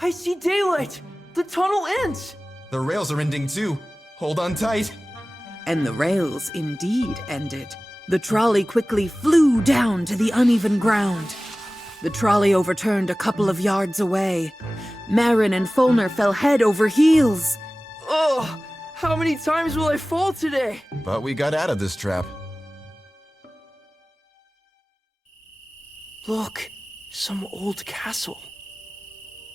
I see daylight! The tunnel ends! The rails are ending too. Hold on tight. And the rails indeed ended. The trolley quickly flew down to the uneven ground. The trolley overturned a couple of yards away. Marin and Fulner fell head over heels. Oh, how many times will I fall today? But we got out of this trap. Look, some old castle.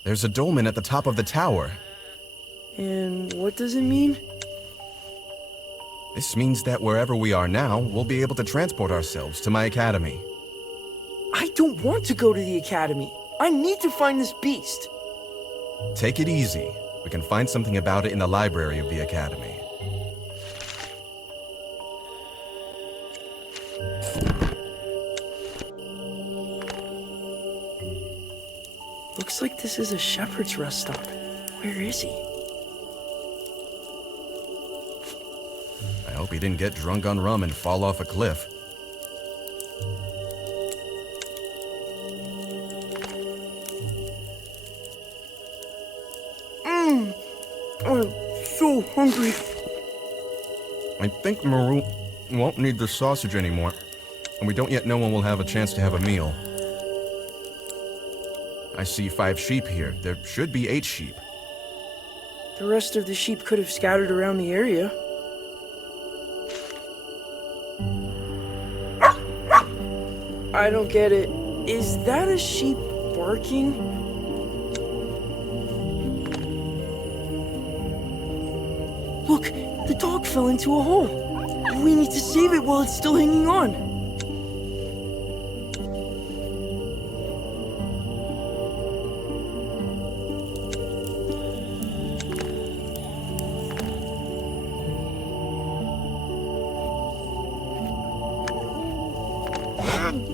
There's a dolmen at the top of the tower. And what does it mean? This means that wherever we are now, we'll be able to transport ourselves to my academy. I don't want to go to the academy. I need to find this beast. Take it easy. We can find something about it in the library of the academy. Looks like this is a shepherd's rest stop. Where is he? I hope he didn't get drunk on rum and fall off a cliff. I'm so hungry. I think Maru won't need the sausage anymore, and we don't yet know when we'll have a chance to have a meal. I see 5 sheep here. There should be 8 sheep. The rest of the sheep could have scattered around the area. I don't get it. Is that a sheep barking? Look, the dog fell into a hole. We need to save it while it's still hanging on.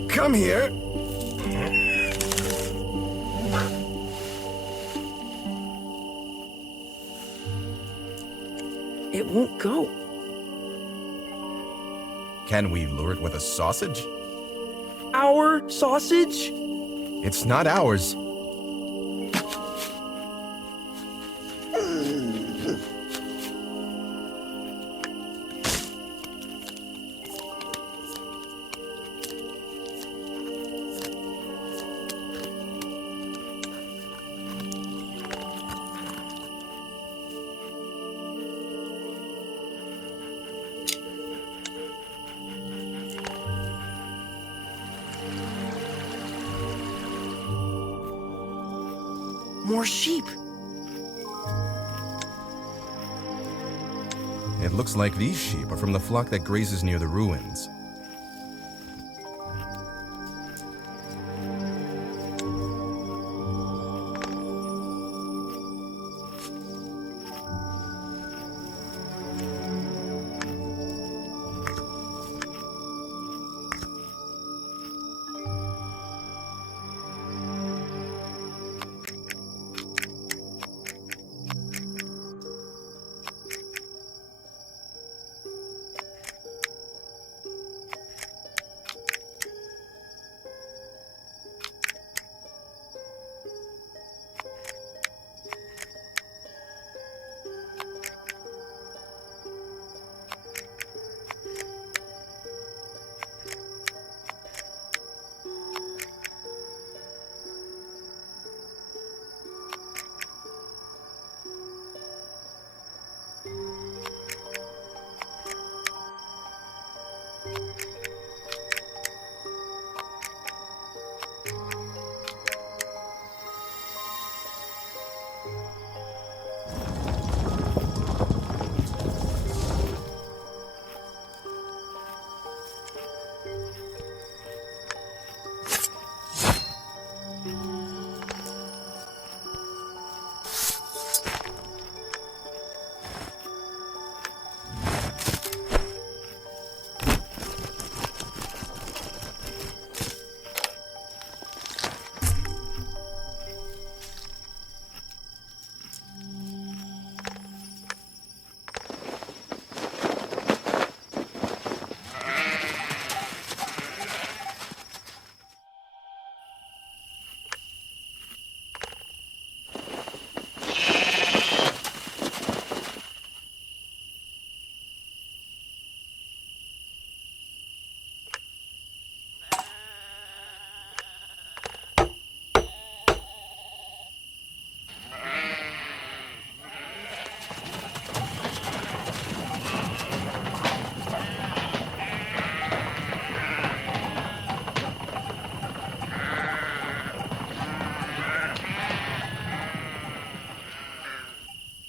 Come here! It won't go. Can we lure it with a sausage? Our sausage? It's not ours. More sheep. It looks like these sheep are from the flock that grazes near the ruins.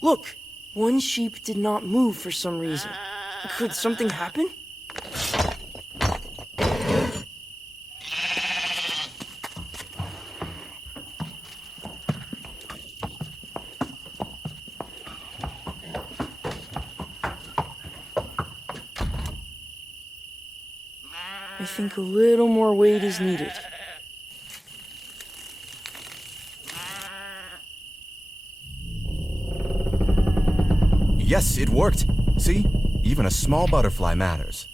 Look, one sheep did not move for some reason. Could something happen? I think a little more weight is needed. Yes, it worked. See? Even a small butterfly matters.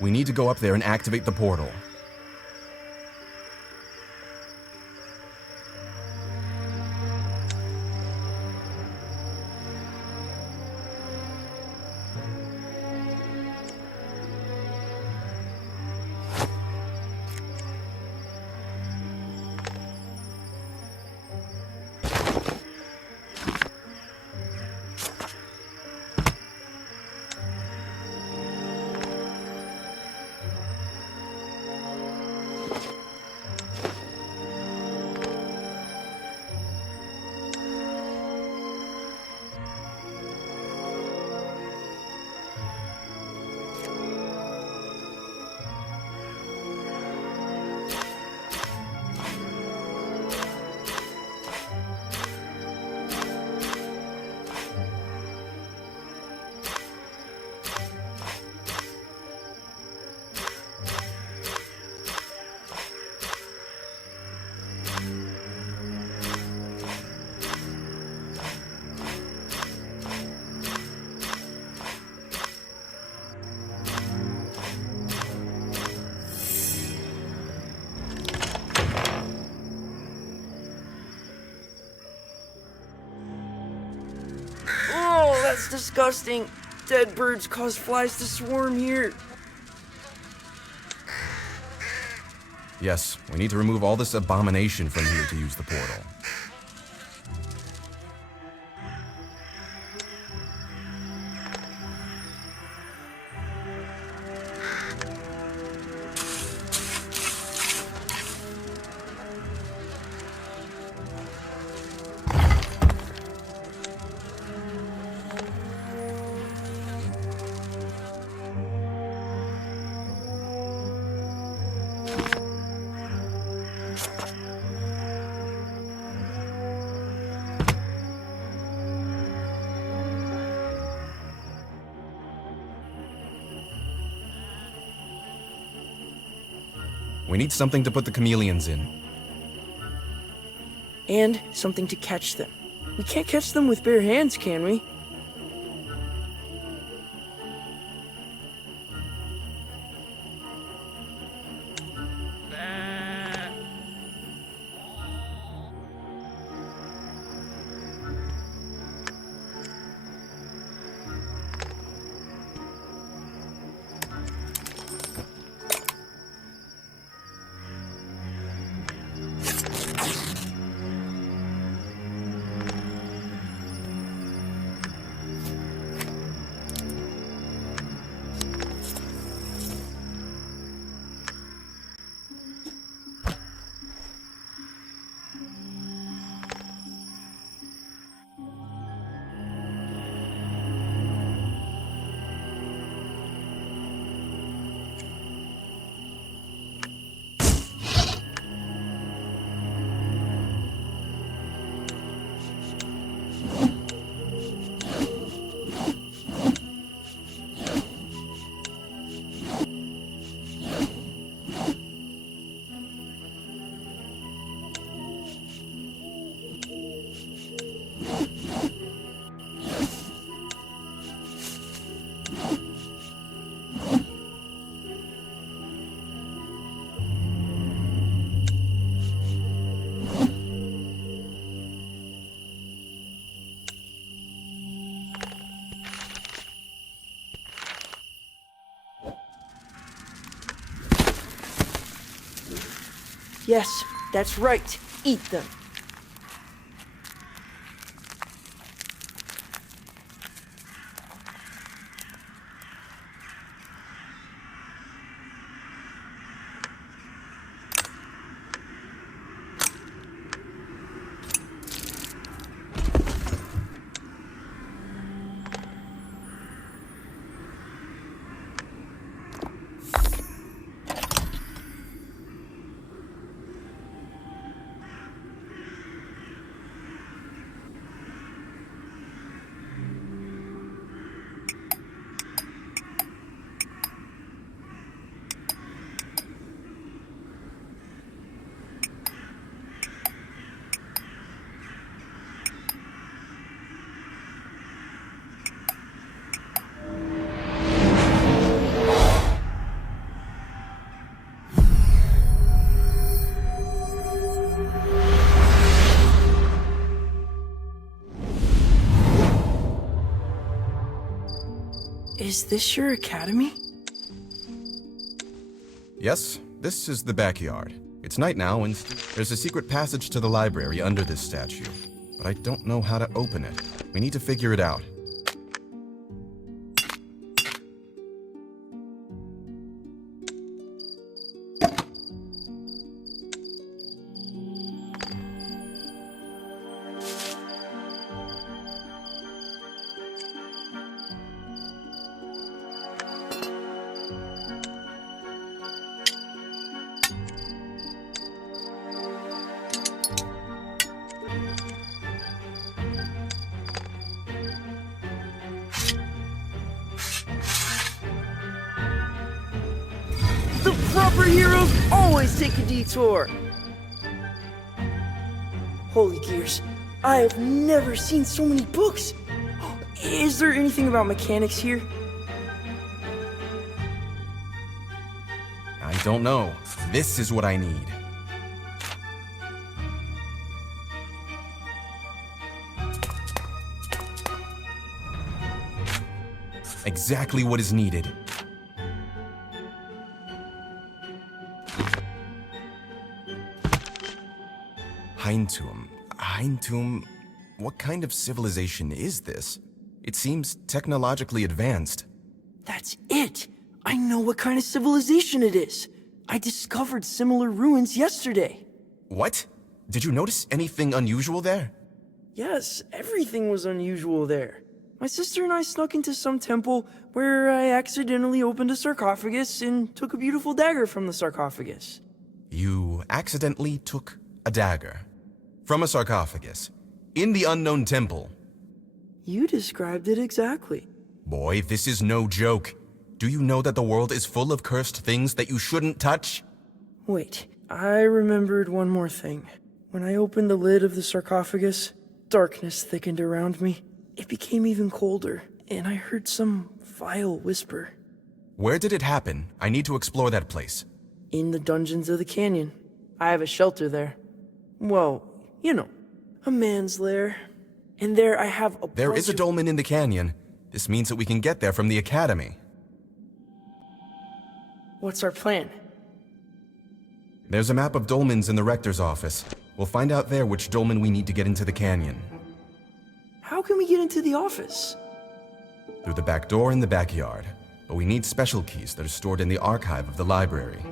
We need to go up there and activate the portal. Oh, that's disgusting. Dead birds cause flies to swarm here. Yes, we need to remove all this abomination from here to use the portal. We need something to put the chameleons in. And something to catch them. We can't catch them with bare hands, can we? Yes, that's right. Eat them. Is this your academy? Yes, this is the backyard. It's night now, and there's a secret passage to the library under this statue. But I don't know how to open it. We need to figure it out. The proper heroes always take a detour! Holy gears, I have never seen so many books! Is there anything about mechanics here? I don't know. This is what I need. Exactly what is needed. Heintum, what kind of civilization is this? It seems technologically advanced. That's it! I know what kind of civilization it is! I discovered similar ruins yesterday. What? Did you notice anything unusual there? Yes, everything was unusual there. My sister and I snuck into some temple where I accidentally opened a sarcophagus and took a beautiful dagger from the sarcophagus. You accidentally took a dagger from a sarcophagus in the unknown temple. You described it exactly. Boy, this is no joke. Do you know that the world is full of cursed things that you shouldn't touch? Wait, I remembered one more thing. When I opened the lid of the sarcophagus, darkness thickened around me. It became even colder, and I heard some vile whisper. Where did it happen? I need to explore that place. In the dungeons of the canyon. I have a shelter there. Well, you know, a man's lair. And there I have a There is a dolmen in the canyon. This means that we can get there from the academy. What's our plan? There's a map of dolmens in the rector's office. We'll find out there which dolmen we need to get into the canyon. How can we get into the office? Through the back door in the backyard. But we need special keys that are stored in the archive of the library.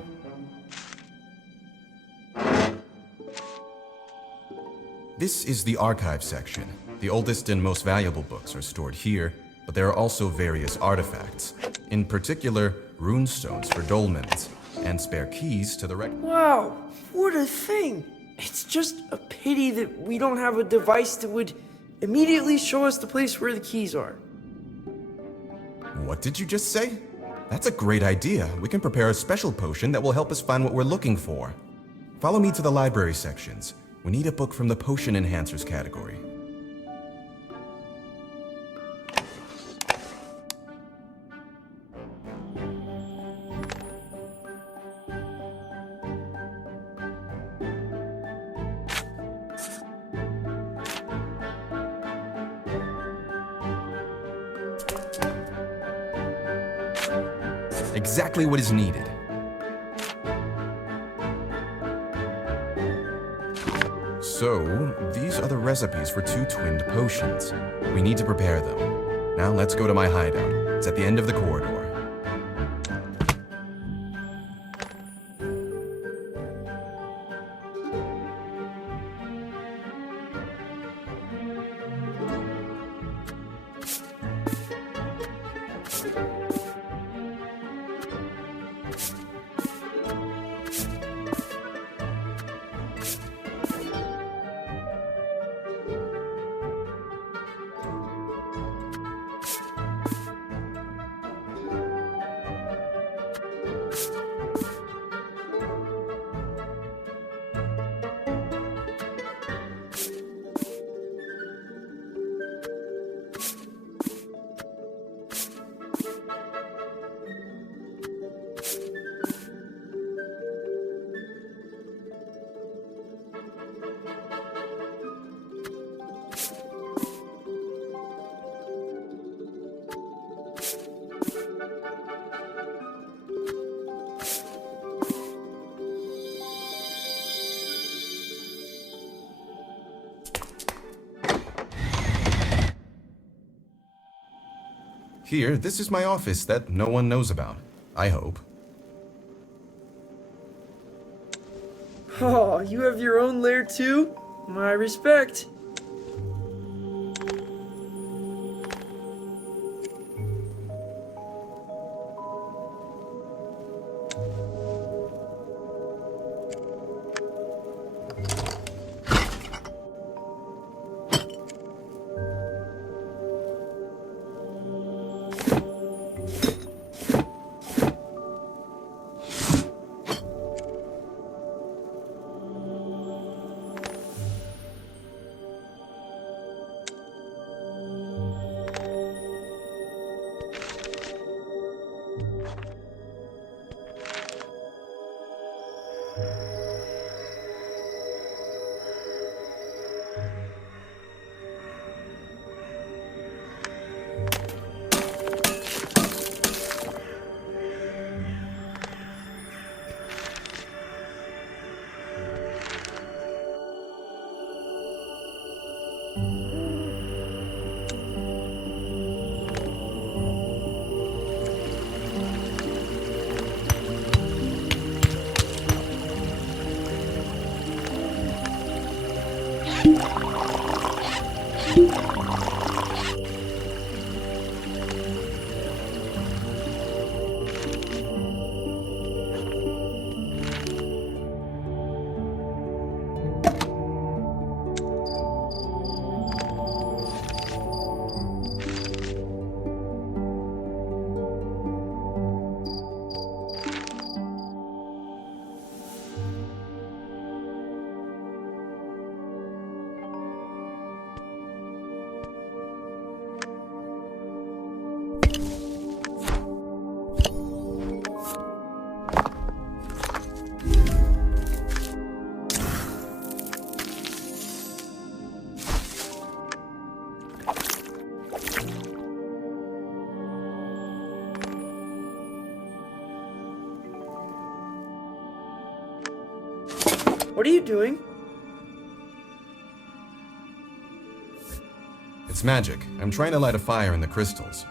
This is the archive section. The oldest and most valuable books are stored here, but there are also various artifacts. In particular, runestones for dolmens, and spare keys to the Wow, what a thing! It's just a pity that we don't have a device that would immediately show us the place where the keys are. What did you just say? That's a great idea. We can prepare a special potion that will help us find what we're looking for. Follow me to the library sections. We need a book from the potion enhancers category. Exactly what is needed. So, these are the recipes for 2 twinned potions. We need to prepare them. Now let's go to my hideout. It's at the end of the corridor. Here, this is my office that no one knows about. I hope. Oh, you have your own lair too? My respect. What are you doing? It's magic. I'm trying to light a fire in the crystals.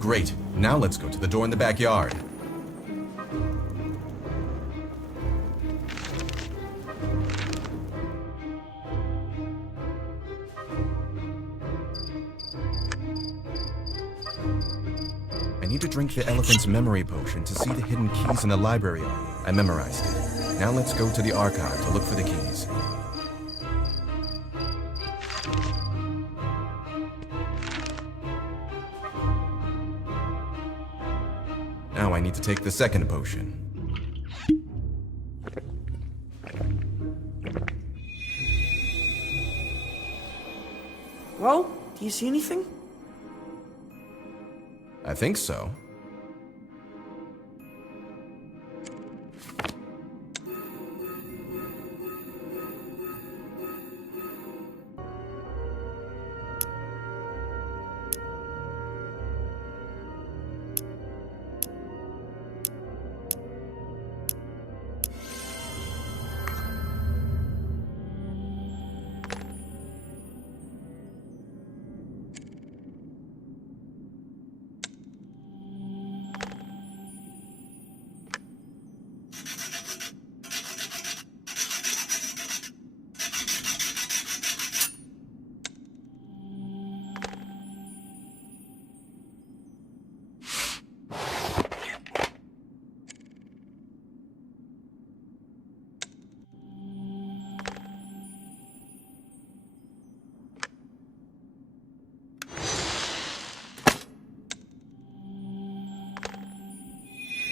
Great. Now let's go to the door in the backyard. I need to drink the elephant's memory potion to see the hidden keys in the library. I memorized it. Now let's go to the archive to look for the keys. Now I need to take the second potion. Well, do you see anything? I think so.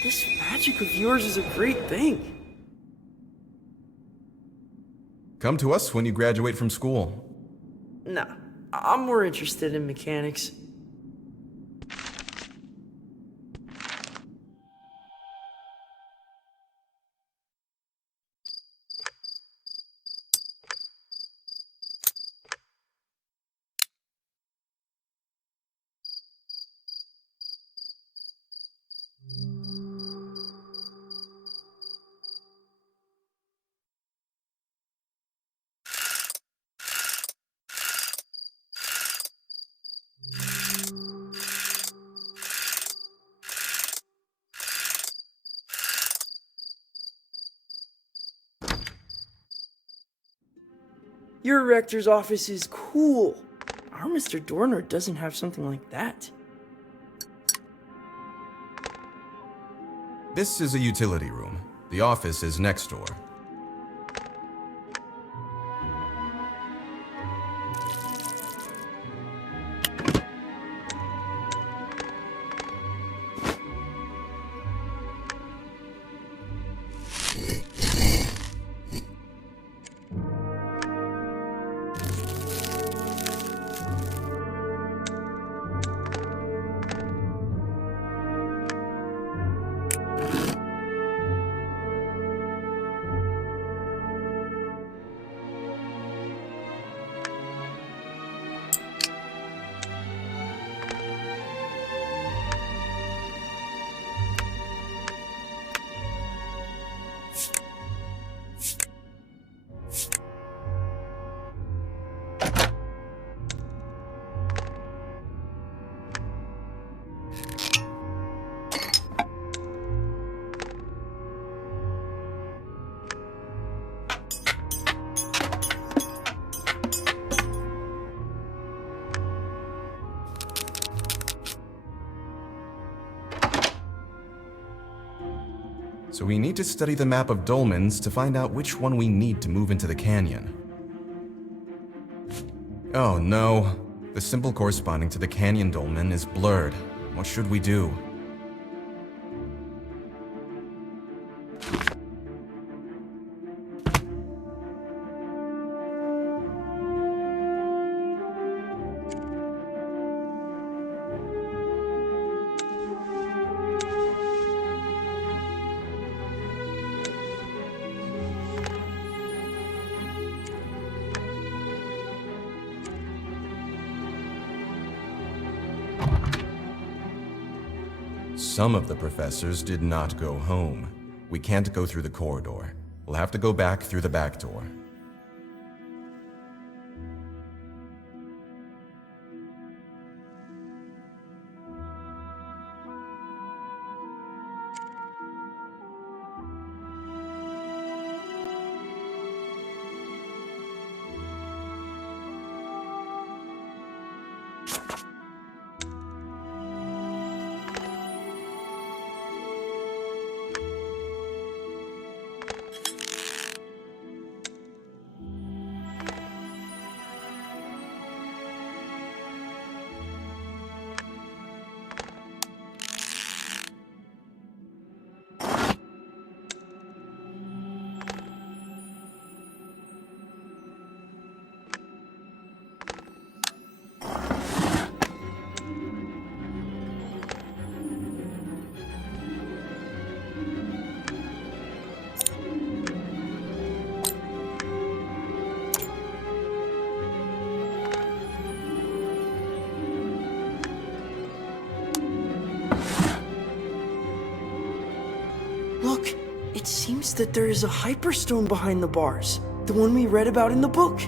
This magic of yours is a great thing. Come to us when you graduate from school. Nah, I'm more interested in mechanics. Your rector's office is cool. Our Mr. Dorner doesn't have something like that. This is a utility room. The office is next door. So we need to study the map of dolmens to find out which one we need to move into the canyon. Oh no, the symbol corresponding to the canyon dolmen is blurred. What should we do? Some of the professors did not go home. We can't go through the corridor. We'll have to go back through the back door. Look, it seems that there is a hyperstone behind the bars. The one we read about in the book.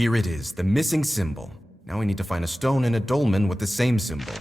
Here it is, the missing symbol. Now we need to find a stone and a dolmen with the same symbol.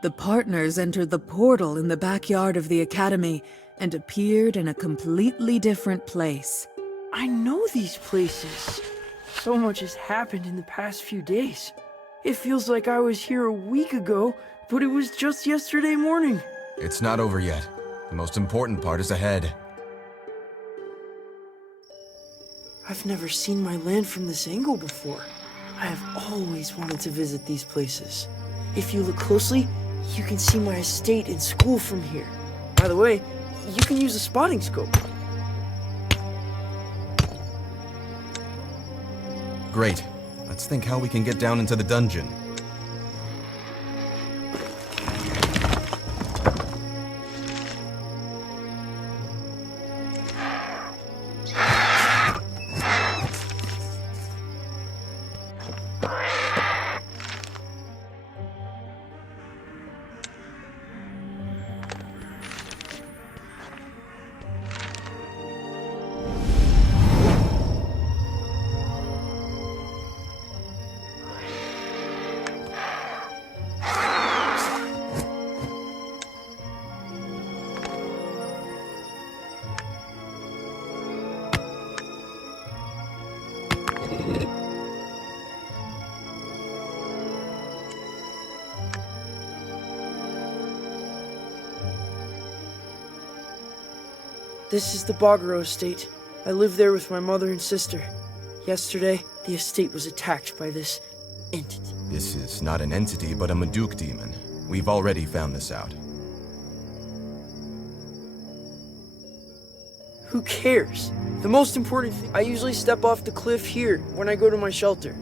The partners entered the portal in the backyard of the academy and appeared in a completely different place. I know these places. So much has happened in the past few days. It feels like I was here a week ago, but it was just yesterday morning. It's not over yet. The most important part is ahead. I've never seen my land from this angle before. I have always wanted to visit these places. If you look closely, you can see my estate and school from here. By the way, you can use a spotting scope. Great. Let's think how we can get down into the dungeon. This is the Bogaro estate. I live there with my mother and sister. Yesterday, the estate was attacked by this entity. This is not an entity, but a Maduk demon. We've already found this out. Who cares? The most important thing, I usually step off the cliff here when I go to my shelter.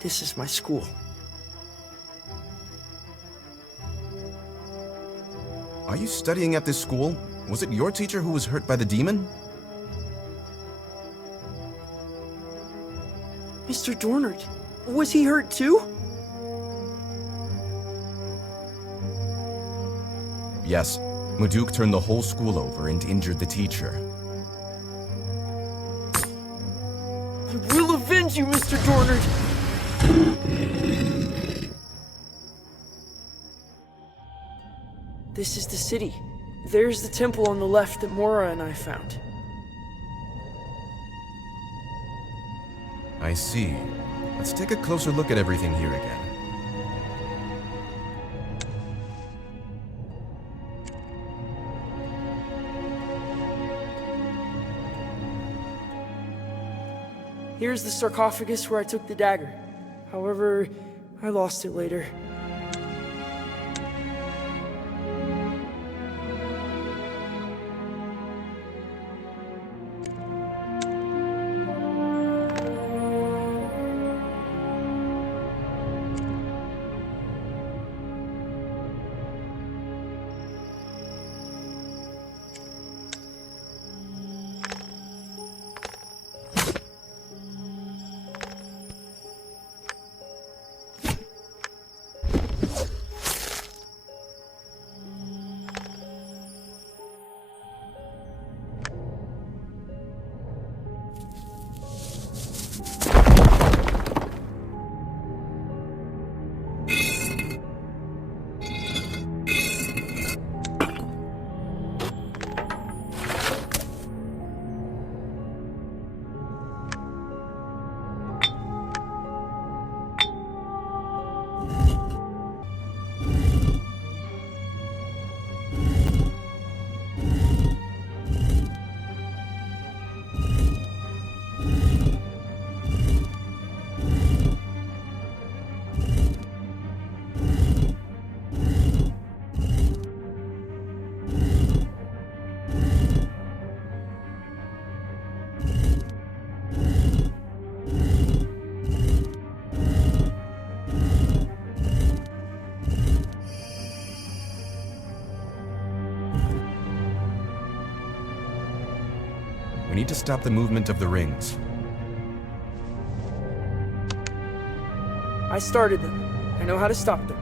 This is my school. Are you studying at this school? Was it your teacher who was hurt by the demon? Mr. Dornert, was he hurt too? Yes. Maduk turned the whole school over and injured the teacher. I will avenge you, Mr. Dornert! This is the city. There's the temple on the left that Mora and I found. I see. Let's take a closer look at everything here again. Here's the sarcophagus where I took the dagger. However, I lost it later. We need to stop the movement of the rings. I started them. I know how to stop them.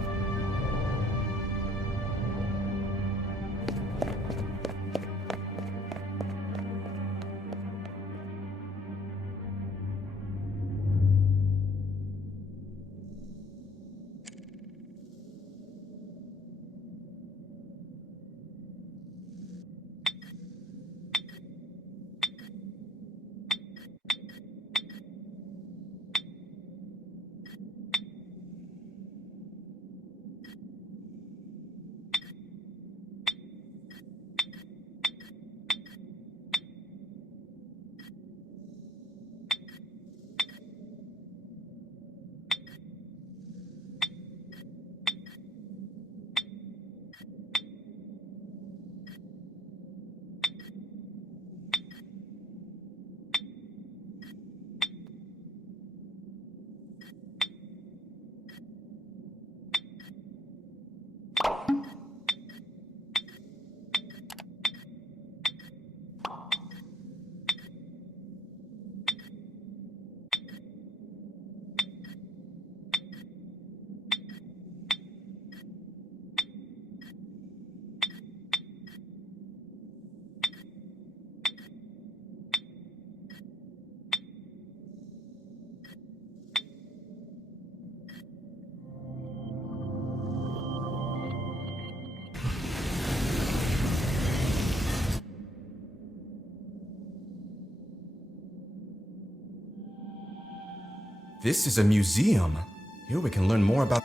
This is a museum. Here we can learn more about...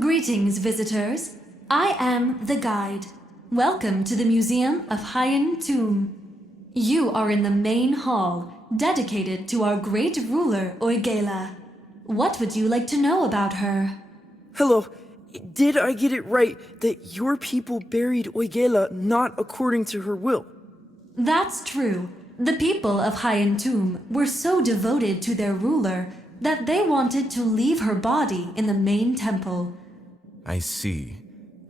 Greetings, visitors. I am the guide. Welcome to the Museum of Hayan Tomb. You are in the main hall, dedicated to our great ruler, Oigela. What would you like to know about her? Hello. Did I get it right that your people buried Oigela not according to her will? That's true. The people of Hayan Tomb were so devoted to their ruler that they wanted to leave her body in the main temple. I see.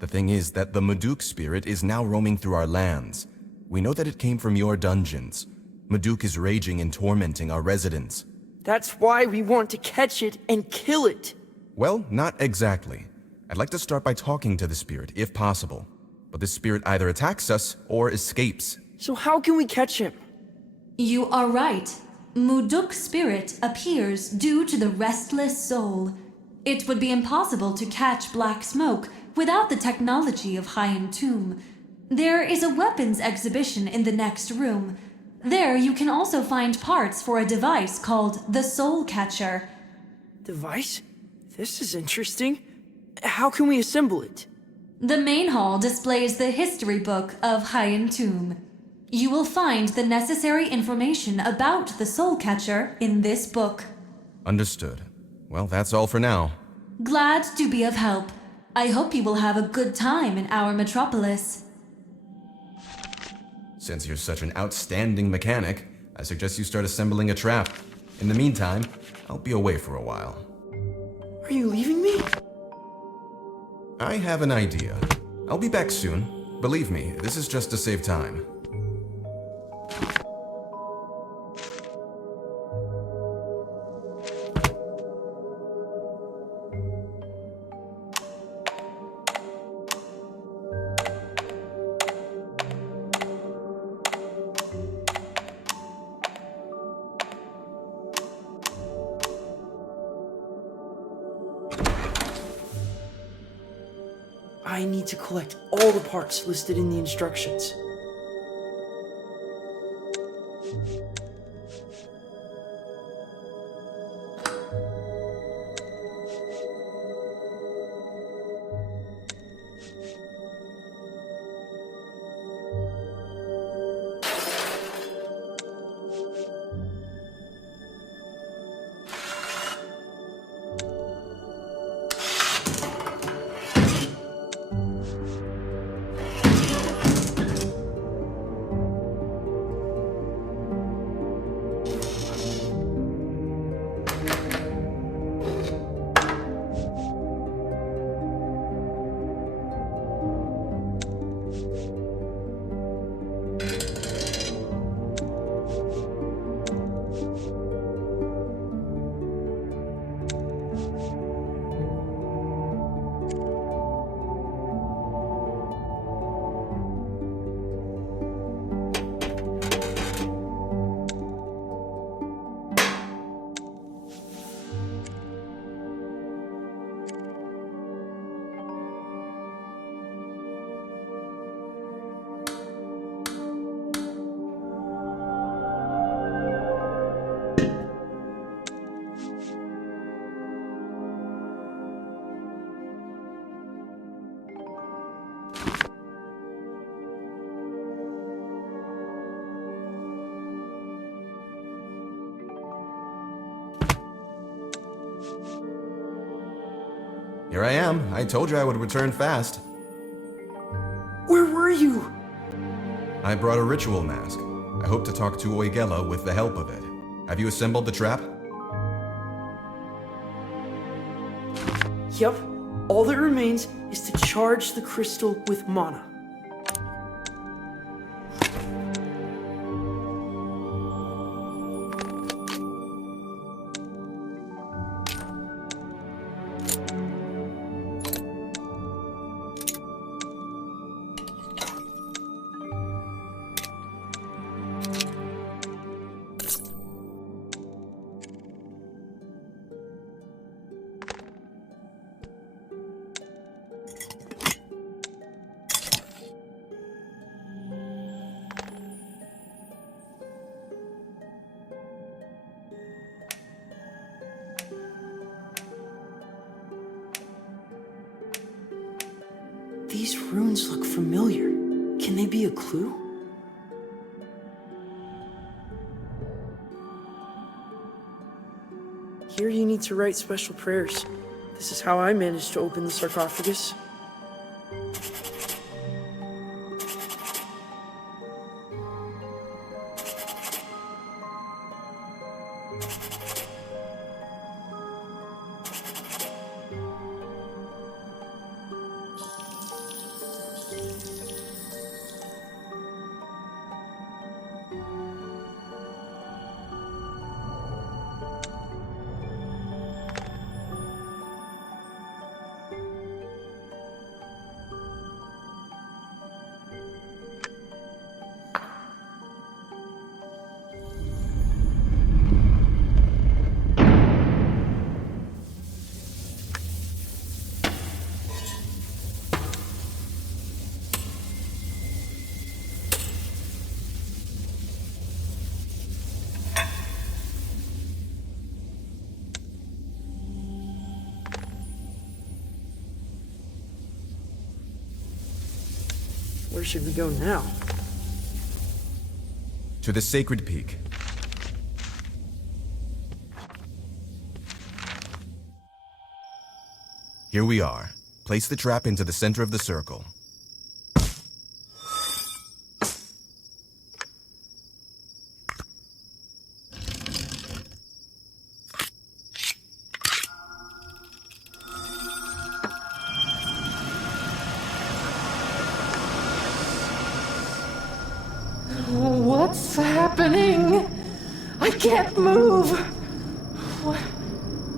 The thing is that the Muduk spirit is now roaming through our lands. We know that it came from your dungeons. Muduk is raging and tormenting our residents. That's why we want to catch it and kill it. Well, not exactly. I'd like to start by talking to the spirit, if possible. But the spirit either attacks us or escapes. So how can we catch him? You are right. Muduk spirit appears due to the restless soul. It would be impossible to catch black smoke without the technology of Hayan Tomb. There is a weapons exhibition in the next room. There you can also find parts for a device called the Soul Catcher. Device? This is interesting. How can we assemble it? The main hall displays the history book of Hayan Tomb. You will find the necessary information about the Soul Catcher in this book. Understood. Well, that's all for now. Glad to be of help. I hope you will have a good time in our metropolis. Since you're such an outstanding mechanic, I suggest you start assembling a trap. In the meantime, I'll be away for a while. Are you leaving me? I have an idea. I'll be back soon. Believe me, this is just to save time. I need to collect all the parts listed in the instructions. Here I am. I told you I would return fast. Where were you? I brought a ritual mask. I hope to talk to Oigella with the help of it. Have you assembled the trap? Yup. All that remains is to charge the crystal with mana. These runes look familiar. Can they be a clue? Here you need to write special prayers. This is how I managed to open the sarcophagus. Where should we go now? To the sacred peak. Here we are. Place the trap into the center of the circle. What's happening? I can't move.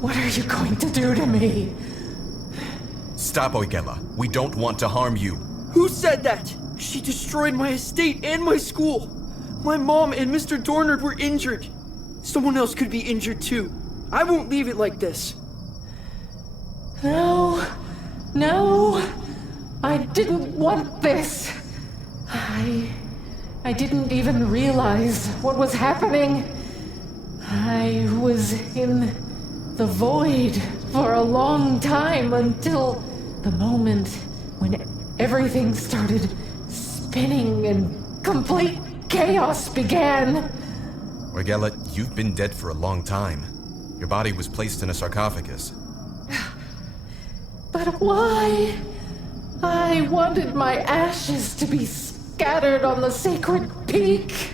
What are you going to do to me? Stop, Oikela. We don't want to harm you. Who said that? She destroyed my estate and my school. My mom and Mr. Dornard were injured. Someone else could be injured too. I won't leave it like this. No. I didn't want this. I didn't even realize what was happening. I was in the void for a long time until the moment when everything started spinning and complete chaos began. Oikela, you've been dead for a long time. Your body was placed in a sarcophagus. But why? I wanted my ashes to be scattered on the sacred peak.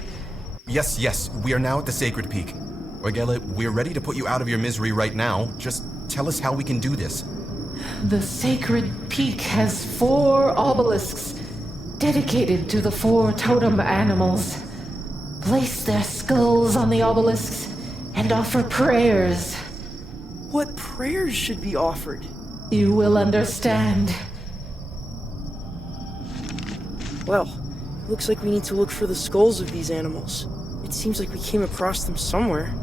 Yes, we are now at the sacred peak. Oikela, we're ready to put you out of your misery right now. Just tell us how we can do this. The sacred peak has 4 obelisks dedicated to the 4 totem animals. Place their skulls on the obelisks and offer prayers. What prayers should be offered? You will understand. Well, looks like we need to look for the skulls of these animals. It seems like we came across them somewhere.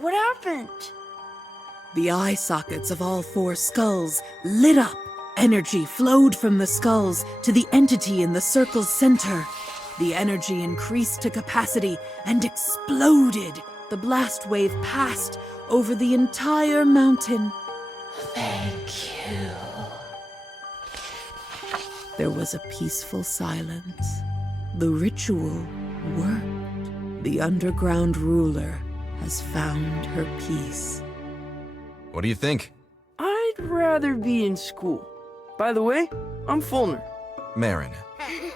What happened? The eye sockets of all 4 skulls lit up. Energy flowed from the skulls to the entity in the circle's center. The energy increased to capacity and exploded. The blast wave passed over the entire mountain. Thank you. There was a peaceful silence. The ritual worked. The underground ruler has found her peace. What do you think? I'd rather be in school. By the way, I'm Fulner. Marin.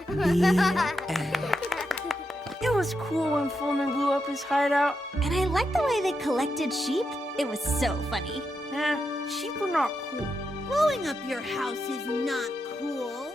The end. It was cool when Fulner blew up his hideout. And I like the way they collected sheep. It was so funny. Nah, sheep are not cool. Blowing up your house is not cool.